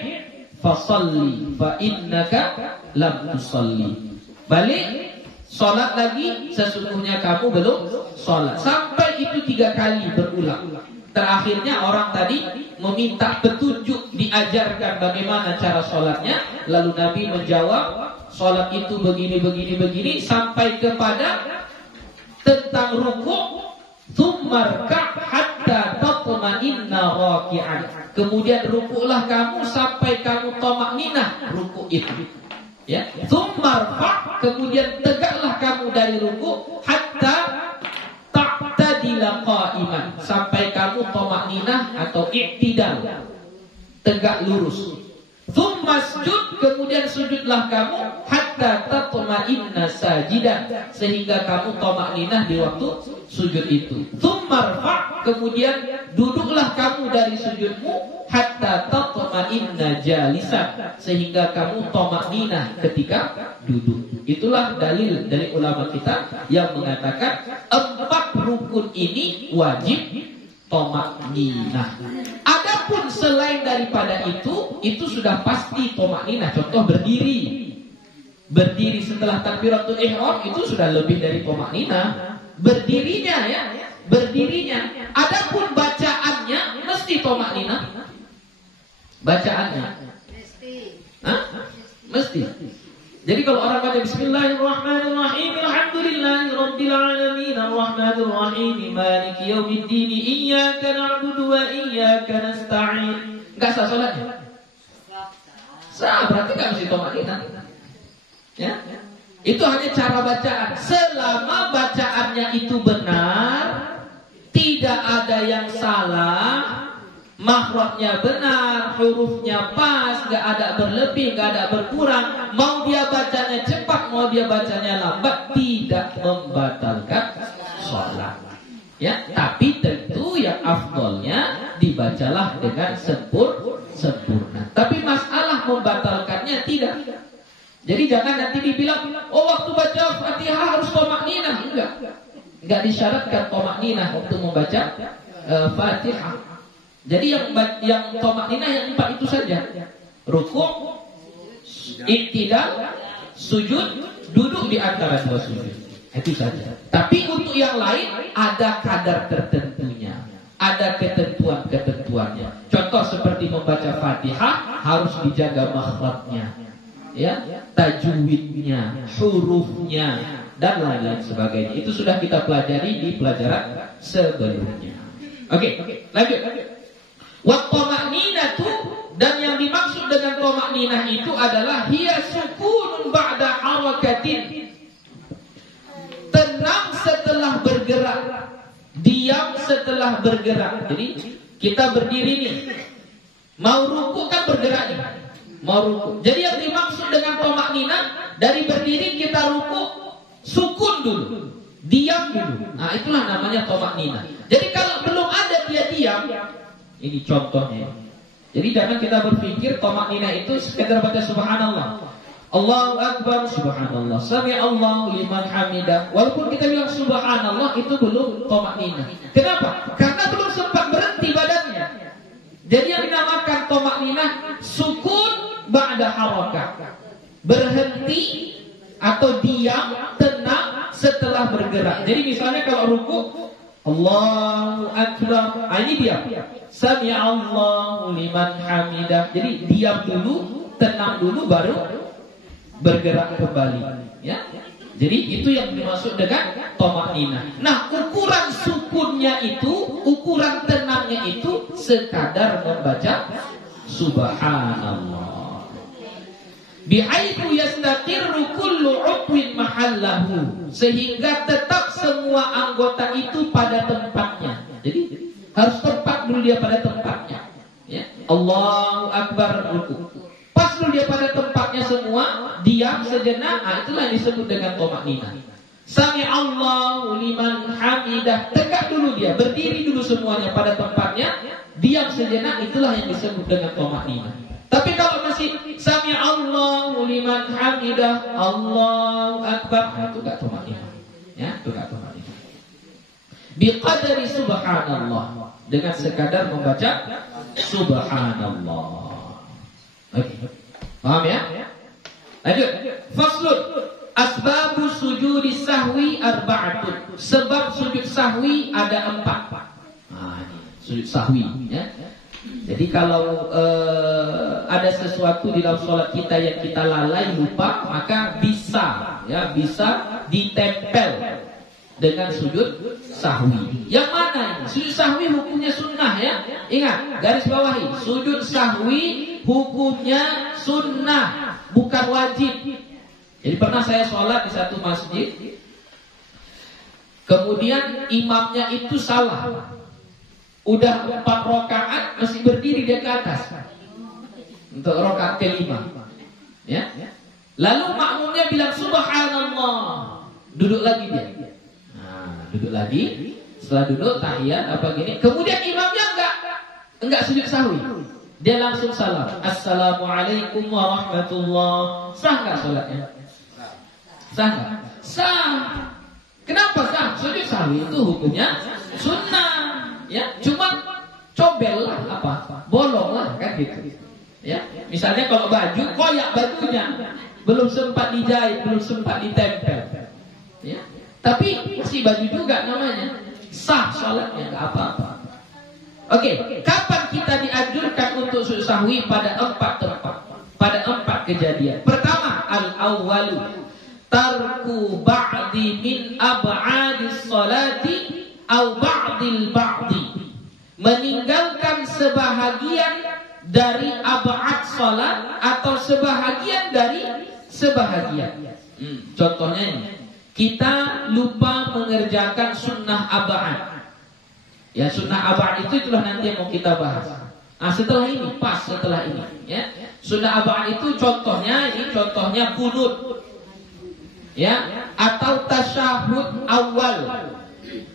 fasalli fa innaka lam tusalli. Balik, sholat lagi, sesungguhnya kamu belum sholat. Sampai itu 3 kali berulang. Terakhirnya orang tadi meminta petunjuk, diajarkan bagaimana cara sholatnya. Lalu Nabi menjawab, sholat itu begini, sampai kepada tentang ruku'. Tsummarka' hatta tatma'inna raki'an. Kemudian ruku'lah kamu sampai kamu thama'ninah ruku' itu. Ya, tsummarfa, kemudian tegaklah kamu dari ruku hatta ta'tadila qa'iman, sampai kamu thama'ninah atau i'tidal, tegak lurus. Tsummasjud, kemudian sujudlah kamu hatta tatma'inna sajidan, sehingga kamu thama'ninah di waktu sujud itu. Tsummarfa, kemudian duduklah kamu dari sujudmu hatta tatma'inna jalisan, sehingga kamu thama'ninah ketika duduk. Itulah dalil dari ulama kita yang mengatakan 4 rukun ini wajib thama'ninah. Adapun selain daripada itu sudah pasti thama'ninah. Contoh berdiri. Berdiri setelah takbiratul ihram itu sudah lebih dari thama'ninah. Berdirinya ya, berdirinya. Adapun bacaannya mesti thama'ninah. Bacaannya mesti. Jadi kalau orang baca Bismillahirrahmanirrahim, Alhamdulillahirabbil alamin, Arrahmanir rahim, Maliki yaumiddin, Iyyaka na'budu wa iyyaka nasta'in. Enggak sah salatnya? Sah, berarti enggak mesti thama'ninah. Ya. Itu hanya cara bacaan. Selama bacaannya itu benar, tidak ada yang salah, makhrajnya benar, hurufnya pas, gak ada berlebih, gak ada berkurang. Mau dia bacanya cepat, mau dia bacanya lambat, tidak membatalkan sholat. Ya, tapi tentu yang afdolnya dibacalah dengan sempurna. Tapi masalah membatalkannya tidak. Jadi jangan nanti dibilang, oh waktu baca Fatihah harus thama'ninah. Enggak disyaratkan thama'ninah waktu membaca Fatihah. Jadi yang thama'ninah yang 4 itu saja. Rukuk, i'tidal, sujud, duduk di antara 2 sujud. Itu saja. Tapi untuk yang lain ada kadar tertentunya. Ada ketentuan-ketentuannya. Contoh seperti membaca Fatihah harus dijaga makhrajnya. Ya, tajwidnya, hurufnya, dan lain-lain sebagainya. Itu sudah kita pelajari di pelajaran sebelumnya. Oke, lanjut. Wa thama'ninatu, dan yang dimaksud dengan thama'ninah itu adalah hiya sukunun ba'da harakatin. Tenang setelah bergerak, diam setelah bergerak. Jadi kita berdiri nih, mau ruku kan bergerak nih. Mau ruku. Jadi yang dimaksud dengan thama'ninah, dari berdiri kita ruku, sukun dulu, diam dulu. Nah, itulah namanya thama'ninah. Jadi kalau belum ada dia diam, ini contohnya. Jadi jangan kita berpikir thama'ninah itu sekedar baca subhanallah, Allahu akbar, subhanallah, sami'allahu liman hamidah. Walaupun kita bilang subhanallah, itu belum thama'ninah. Kenapa? Karena belum sempat berhenti badannya. Jadi yang dinamakan thama'ninah sukun ba'da harakat, berhenti atau diam, tenang setelah bergerak. Jadi misalnya kalau ruku, Allahu akbar, ini diam. Sami'allahu liman hamidah. Jadi diam dulu, tenang dulu, baru bergerak kembali. Ya. Jadi itu yang dimaksud dengan thama'ninah. Nah, ukuran sukunnya itu, ukuran tenangnya itu sekadar membaca subhanallah. Bihaitsu yastaqirru kullu 'udwin mahallahu, sehingga tetap semua anggota itu pada tempatnya. Jadi harus tepat dulu dia pada tempatnya. Ya. Allahu akbar, ruku. Pas dulu dia pada tempatnya semua, diam sejenak, itulah yang disebut dengan thama'ninah. Sami'allahu liman hamidah, tegak dulu dia, berdiri dulu semuanya pada tempatnya, diam sejenak, itulah yang disebut dengan thama'ninah. Tapi kalau masih sami'allahu liman hamidah, Allahu akbar, itu enggak thama'ninah. Ya, itu enggak thama'ninah. Biqadari subhanallah, dengan sekadar membaca subhanallah. Oke. Paham ya? Lanjut. Faslun. Asbabu sujudi sahwi arba'atun. Sebab sujud sahwi ada 4. Nah, ini sujud sahwi ya. Jadi kalau ada sesuatu di dalam sholat kita yang kita lalai, lupa, maka bisa ditempel dengan sujud sahwi. Yang mana ini? Sujud sahwi hukumnya sunnah ya. Ingat, garis bawahi, sujud sahwi hukumnya sunnah. bukan wajib. Jadi pernah saya sholat di satu masjid, kemudian imamnya itu salah. Udah 4 rakaat masih berdiri di atas untuk rakaat kelima. Ya. Lalu makmumnya bilang subhanallah, duduk lagi dia. Nah, duduk lagi. Setelah duduk tahiyat apa gini, kemudian imamnya enggak sujud sahwi. Dia langsung salam. Assalamualaikum warahmatullah. Sah enggak salatnya? Sah enggak? Sah. Kenapa sah? Sujud sahwi itu hukumnya sunnah. Ya, cuma cobel lah apa? Bolong lah kan gitu. Ya, misalnya kalau baju koyak bajunya, belum sempat dijahit, belum sempat ditempel. Ya. Tapi masih baju juga namanya. Sah salatnya, enggak apa-apa. Oke, kapan kita dianjurkan untuk sujud sahwi? Pada 4 tempat, pada 4 kejadian. Pertama, al-awwalu tarku ba'di min ab'adis salati au ba'dil ba'di. Meninggalkan sebahagian dari ab'ad salat atau sebahagian dari sebahagian. Contohnya ini, kita lupa mengerjakan sunnah ab'ad. Ya, sunnah ab'ad itulah nanti yang mau kita bahas. Nah, setelah ini, pas setelah ini, ya. Sunnah ab'ad itu contohnya kunut. Ya, atau tasyahud awal.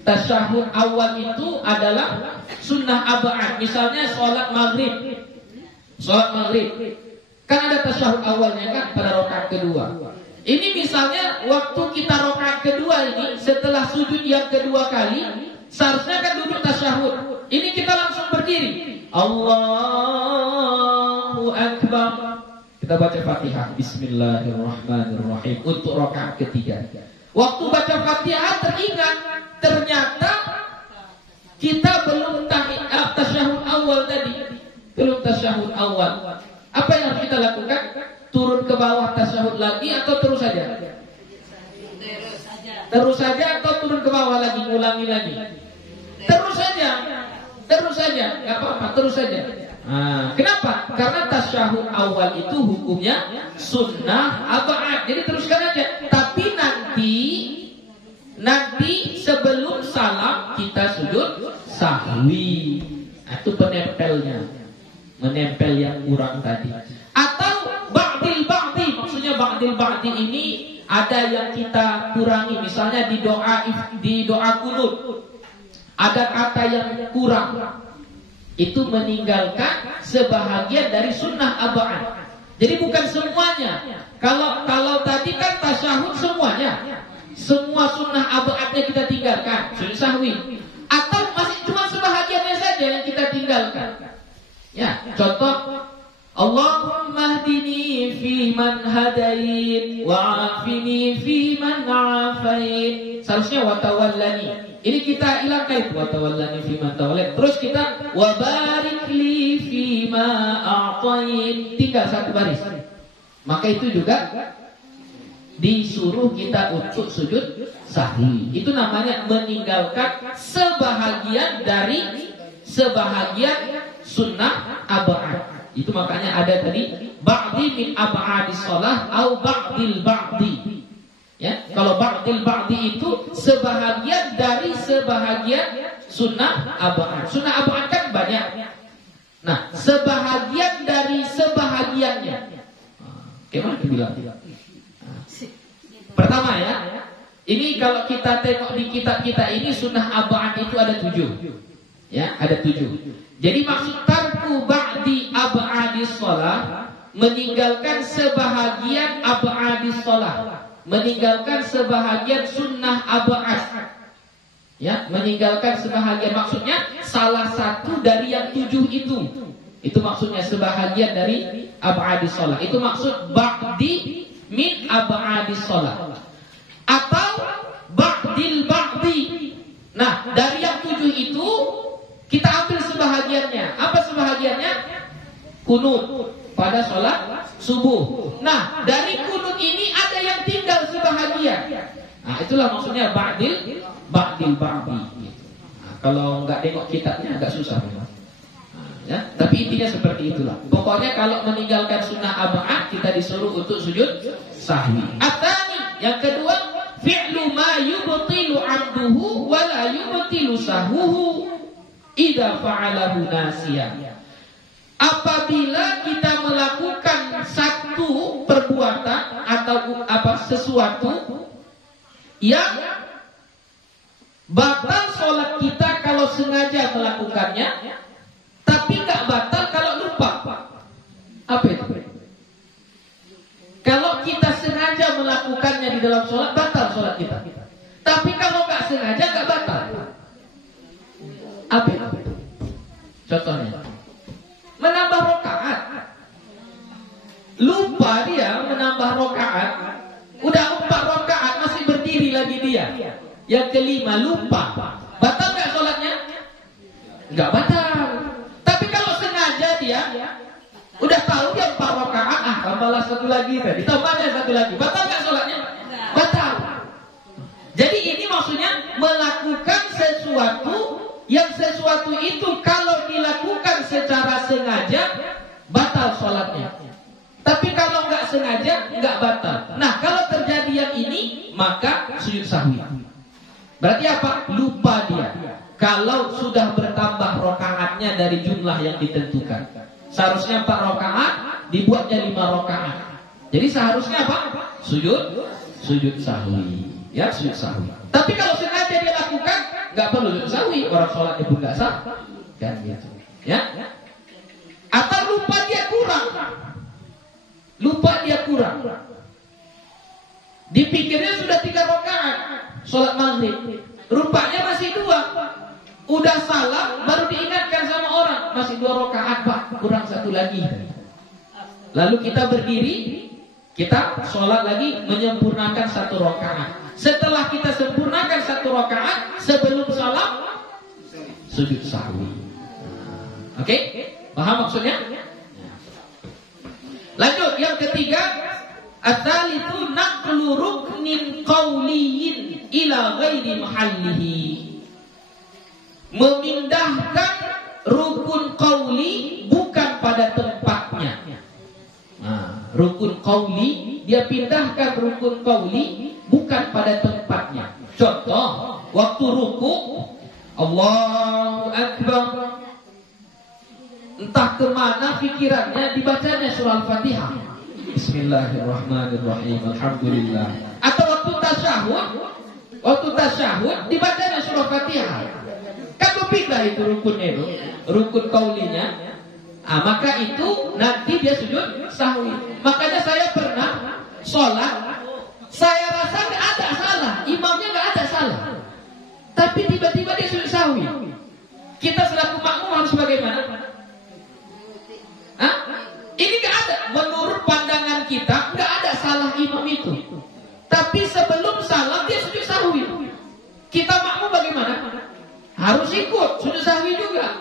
Tasyahud awal itu adalah sunnah ab'ad. Misalnya sholat maghrib. Sholat maghrib. Kan ada tasyahud awalnya kan pada rakaat kedua. Ini misalnya waktu kita rakaat kedua ini, setelah sujud yang kedua kali, seharusnya kan duduk tasyahud. Ini kita langsung berdiri. Allahu Akbar. Kita baca Fatihah. Bismillahirrahmanirrahim untuk rakaat ketiga. Waktu baca Fatihah teringat, ternyata kita belum tasyahud awal tadi. Belum tasyahud awal. Apa yang harus kita lakukan? Turun ke bawah tasyahud lagi atau terus saja? Terus saja atau turun ke bawah lagi, ulangi lagi? Terus saja, nggak apa-apa, terus saja. Nah, kenapa? Karena tasyahud awal itu hukumnya sunnah ab'ad. Jadi teruskan aja. Tapi nanti sebelum salam kita sujud sahwi. Itu penempelnya, menempel yang kurang tadi. Atau ba'dil ba'di, maksudnya ba'dil ba'di ini ada yang kita kurangi. Misalnya di doa kunut ada kata yang kurang, itu meninggalkan sebahagian dari sunnah ab'ad. Jadi bukan semuanya. Kalau tadi kan tasyahud semuanya, semua sunnah ab'adnya kita tinggalkan, sujud sahwi. Atau masih cuma sebahagiannya saja yang kita tinggalkan. Ya, contoh, Allahumma hdini fi man hadait wa afini fi man afait. Seharusnya wa tawallani. Ini kita hilangkan itu wa tawallani fi man tawallait. Terus kita wa barik li fi ma a'tait. Tinggal satu baris. Maka itu juga disuruh kita untuk sujud sahwi. Itu namanya meninggalkan sebahagian dari sebahagian sunnah ab'ad. Itu makanya ada tadi ba'di min ab'adis shalah au ba'dil ba'di. Ya, kalau ba'dil ba'di itu sebahagian dari sebahagian sunnah ab'ad. Sunnah ab'ad kan banyak. Nah, sebahagian dari sebahagiannya. Gimana dibilang? Pertama ya, ini kalau kita tengok di kitab kita ini sunnah ab'ad itu ada 7. Ya, ada 7. Jadi maksud tarku ba'di ab'adis shalah, meninggalkan sebahagian ab'adis shalah, meninggalkan sebahagian sunnah ab'ad. Ya, meninggalkan sebahagian, maksudnya salah satu dari yang 7 itu. Itu maksudnya sebahagian dari ab'adis shalah. Itu maksud ba'di min ab'adis shalah. Atau ba'dil ba'di. Nah, dari yang 7 itu kita ambil sebahagiannya. Apa sebahagiannya? Kunut pada sholat subuh. Nah, dari kunut ini ada yang tinggal sebahagian. Nah, itulah maksudnya ba'dil ba'di. Nah, kalau nggak tengok kitabnya agak susah memang. Nah, ya. Tapi intinya seperti itulah. Pokoknya kalau meninggalkan sunnah ab'ad kita disuruh untuk sujud sahwi. Atsani, yang kedua, fi'lu ma yubtilu 'abduhu wa la yubtilu sahwuhu idza fa'alahu nasiyan. Apabila kita melakukan satu perbuatan atau sesuatu yang batal sholat kita kalau sengaja melakukannya, tapi nggak batal kalau lupa. Apa itu? Kalau kita sengaja melakukannya di dalam sholat, batal sholat kita. Tapi kalau nggak sengaja, nggak batal. Apa itu? Contohnya, menambah rakaat. Lupa dia menambah rakaat. Udah 4 rakaat masih berdiri lagi dia. Yang kelima lupa. Batal nggak sholatnya? Nggak batal. Tapi kalau sengaja dia udah tahu dia 4 rakaat, tambahlah 1 lagi, ditambahnya 1 lagi. Batal nggak sholatnya? Batal. Jadi ini maksudnya melakukan sesuatu itu kalau dilakukan secara sengaja batal sholatnya. Tapi kalau nggak sengaja nggak batal. Nah kalau terjadi yang ini maka sujud sahwi. Berarti apa? Lupa dia. Kalau sudah bertambah rakaatnya dari jumlah yang ditentukan. Seharusnya 4 rakaat dibuatnya 5 rakaat. Jadi seharusnya apa? Sujud sahwi. Ya, sujud sahwi. Tapi kalau sengaja dia lakukan, nggak perlu sujud sahwi. Orang sholatnya pun nggak sah. Kan gitu. Ya. Atau lupa dia kurang. Dipikirnya sudah 3 rakaat sholat maghrib. Rupanya masih 2. Udah salam baru diingatkan sama orang, masih 2 rakaat Pak, kurang 1 lagi. Lalu kita berdiri, kita sholat lagi menyempurnakan 1 rakaat. Setelah kita sempurnakan 1 rakaat, sebelum salam sujud sahwi. Oke? Paham maksudnya? Lanjut, yang ketiga, ats-tsalitsu naqlu ruknin qauliyyin ila ghairi mahallihi. Memindahkan rukun qauli bukan pada tempatnya. Nah, rukun qauli dia pindahkan rukun qauli bukan pada tempatnya. Contoh, waktu ruku Allahu Akbar, entah kemana pikirannya, dibacanya surah Al-Fatihah. Bismillahirrahmanirrahim. Alhamdulillah. Atau waktu tasyahud dibacanya surah Fatihah. Kan berpindah itu rukunnya itu, rukun kaulinya. Maka itu nanti dia sujud sahwi. Makanya saya pernah sholat, saya rasa nggak ada salah, imamnya nggak ada salah, tapi tiba-tiba dia sujud sahwi. Kita selaku makmum harus bagaimana? Ini nggak ada. Menurut pandangan kita nggak ada salah imam itu. Tapi sebelum salam dia sujud sahwi. Kita makmum bagaimana? Harus ikut sujud sahwi juga.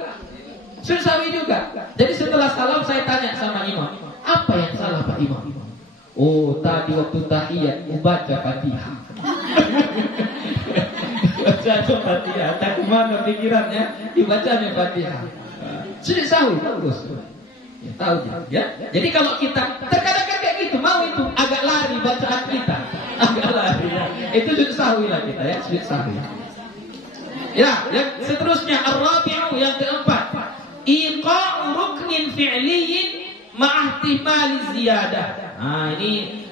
Jadi setelah salam saya tanya sama imam, apa yang salah Pak Imam? Oh, tadi waktu tahiyat baca Fatihah. Baca Fatihah. Tak kemana pikirannya, dibacanya Fatihah. Sujud sahwi bagus. Ya, tahu ya. Jadi kalau kita terkadang kayak gitu, mau itu agak lari bacaan kita, agak lari. Ya. Itu sujud sahwi lah kita ya, sujud sahwi. Ya, yang seterusnya ar-rabi'u, yang keempat, iqa'u ruknin fi'liyyin ma'ihtimali ziyadah. Nah, ini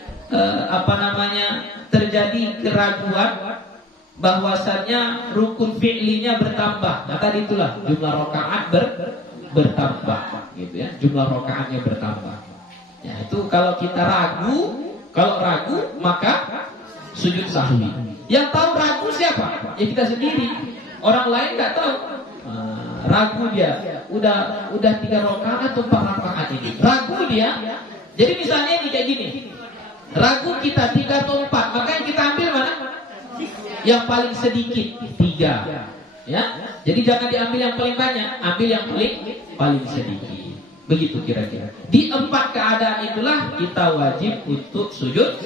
terjadi keraguan bahwasannya rukun fi'linya bertambah. Nah, tadi itulah jumlah rakaat bertambah gitu ya, jumlah rakaatnya bertambah. Ya, itu kalau kita ragu maka sujud sahwi. Yang tahu ragu siapa? Ya kita sendiri. Orang lain nggak tahu. Ragu dia, udah 3 rakaat atau 4 rakaat ini. Ragu dia. Jadi misalnya ini kayak gini. Ragu kita 3 atau 4, maka yang kita ambil mana? Yang paling sedikit, 3. Ya. Jadi jangan diambil yang paling banyak, ambil yang paling sedikit. Begitu kira-kira. Di 4 keadaan itulah kita wajib untuk sujud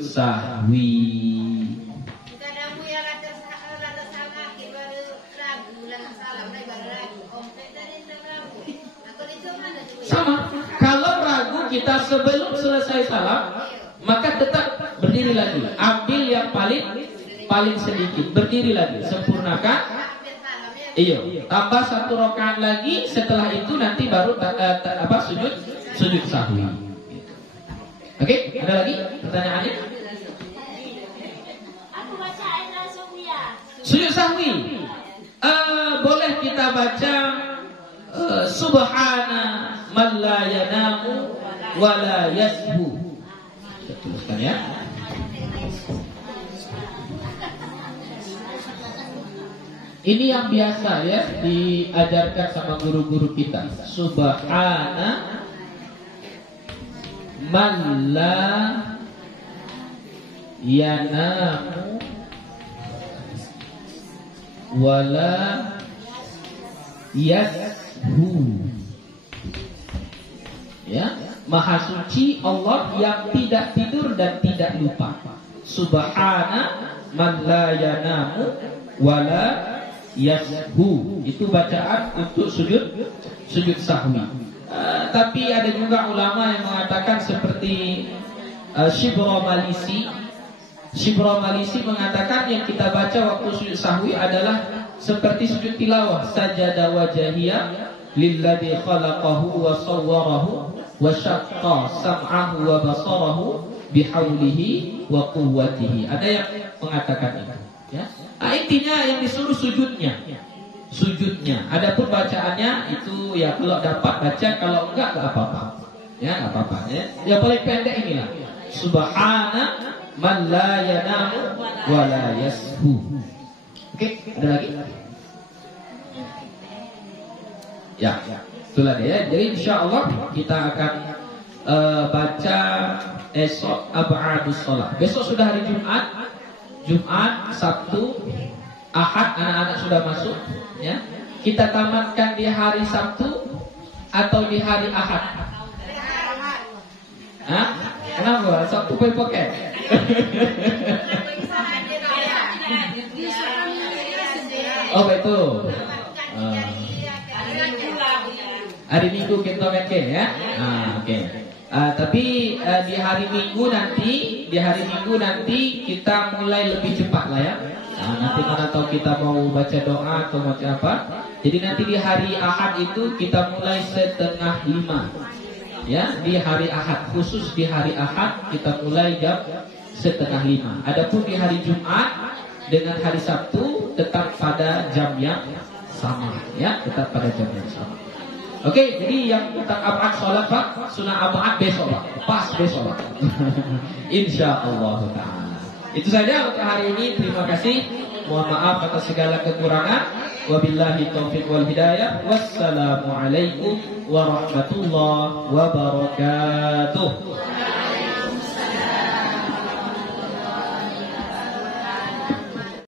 sahwi. kita sebelum selesai salam, maka tetap berdiri lagi. Ambil yang paling sedikit, berdiri lagi, sempurnakan. Iya, tambah 1 rakaat lagi. Setelah itu nanti baru sujud sahwi. Oke, ada lagi pertanyaannya? Sujud sahwi, boleh kita baca subhana man la yanamu wa la yasbu. Kita tuliskan ya. Ini yang biasa ya diajarkan sama guru-guru kita. Subhana man la yanamu wala yashu. Ya, Maha suci Allah yang tidak tidur dan tidak lupa. Subhana man la yanamu wala yashu. Itu bacaan untuk sujud sahwi. Tapi ada juga ulama yang mengatakan seperti Shibra Malisi. Shibra Malisi mengatakan yang kita baca waktu sujud sahwi adalah seperti sujud tilawah. Sajada wajahiyah lilladzi khalaqahu wa sawwarahu wa syaqqa sam'ahu wa basarahu bihaulihi wa quwwatihi. Ada yang mengatakan itu, ya. Intinya yang disuruh sujudnya. Adapun bacaannya itu ya kalau dapat baca, kalau enggak apa-apa. Ya, enggak apa-apa ya. Yang paling pendek inilah. Subhana man la yanamu wa la yashu. Oke, ada lagi? Ya, itulah dia. Jadi insyaallah kita akan baca esok ab'adus shalah. Besok sudah hari Jumat, Sabtu, Ahad anak-anak sudah masuk, ya. Kita tamatkan di hari Sabtu atau di hari Ahad? Hah? Kenapa? Sabtu pakai? Oh betul. Hari Minggu kita pakai ya. Oke. Tapi di hari Minggu nanti kita mulai lebih cepat lah ya. Nanti mana tahu kita mau baca doa atau macam apa. Jadi nanti di hari Ahad itu kita mulai 4:30. Ya, di hari Ahad, khusus di hari Ahad kita mulai jam 4:30. Adapun di hari Jumat dengan hari Sabtu tetap pada jam yang sama ya, tetap pada jam yang sama. Oke, jadi yang tentang ab'ad sholat Pak, sunnah ab'ad besok Pak, pas besok Pak. Insyaallah ta'ala. Itu saja untuk hari ini. Terima kasih. Mohon maaf atas segala kekurangan. Wabillahi taufiq wal hidayah. Wassalamualaikum warahmatullahi wabarakatuh.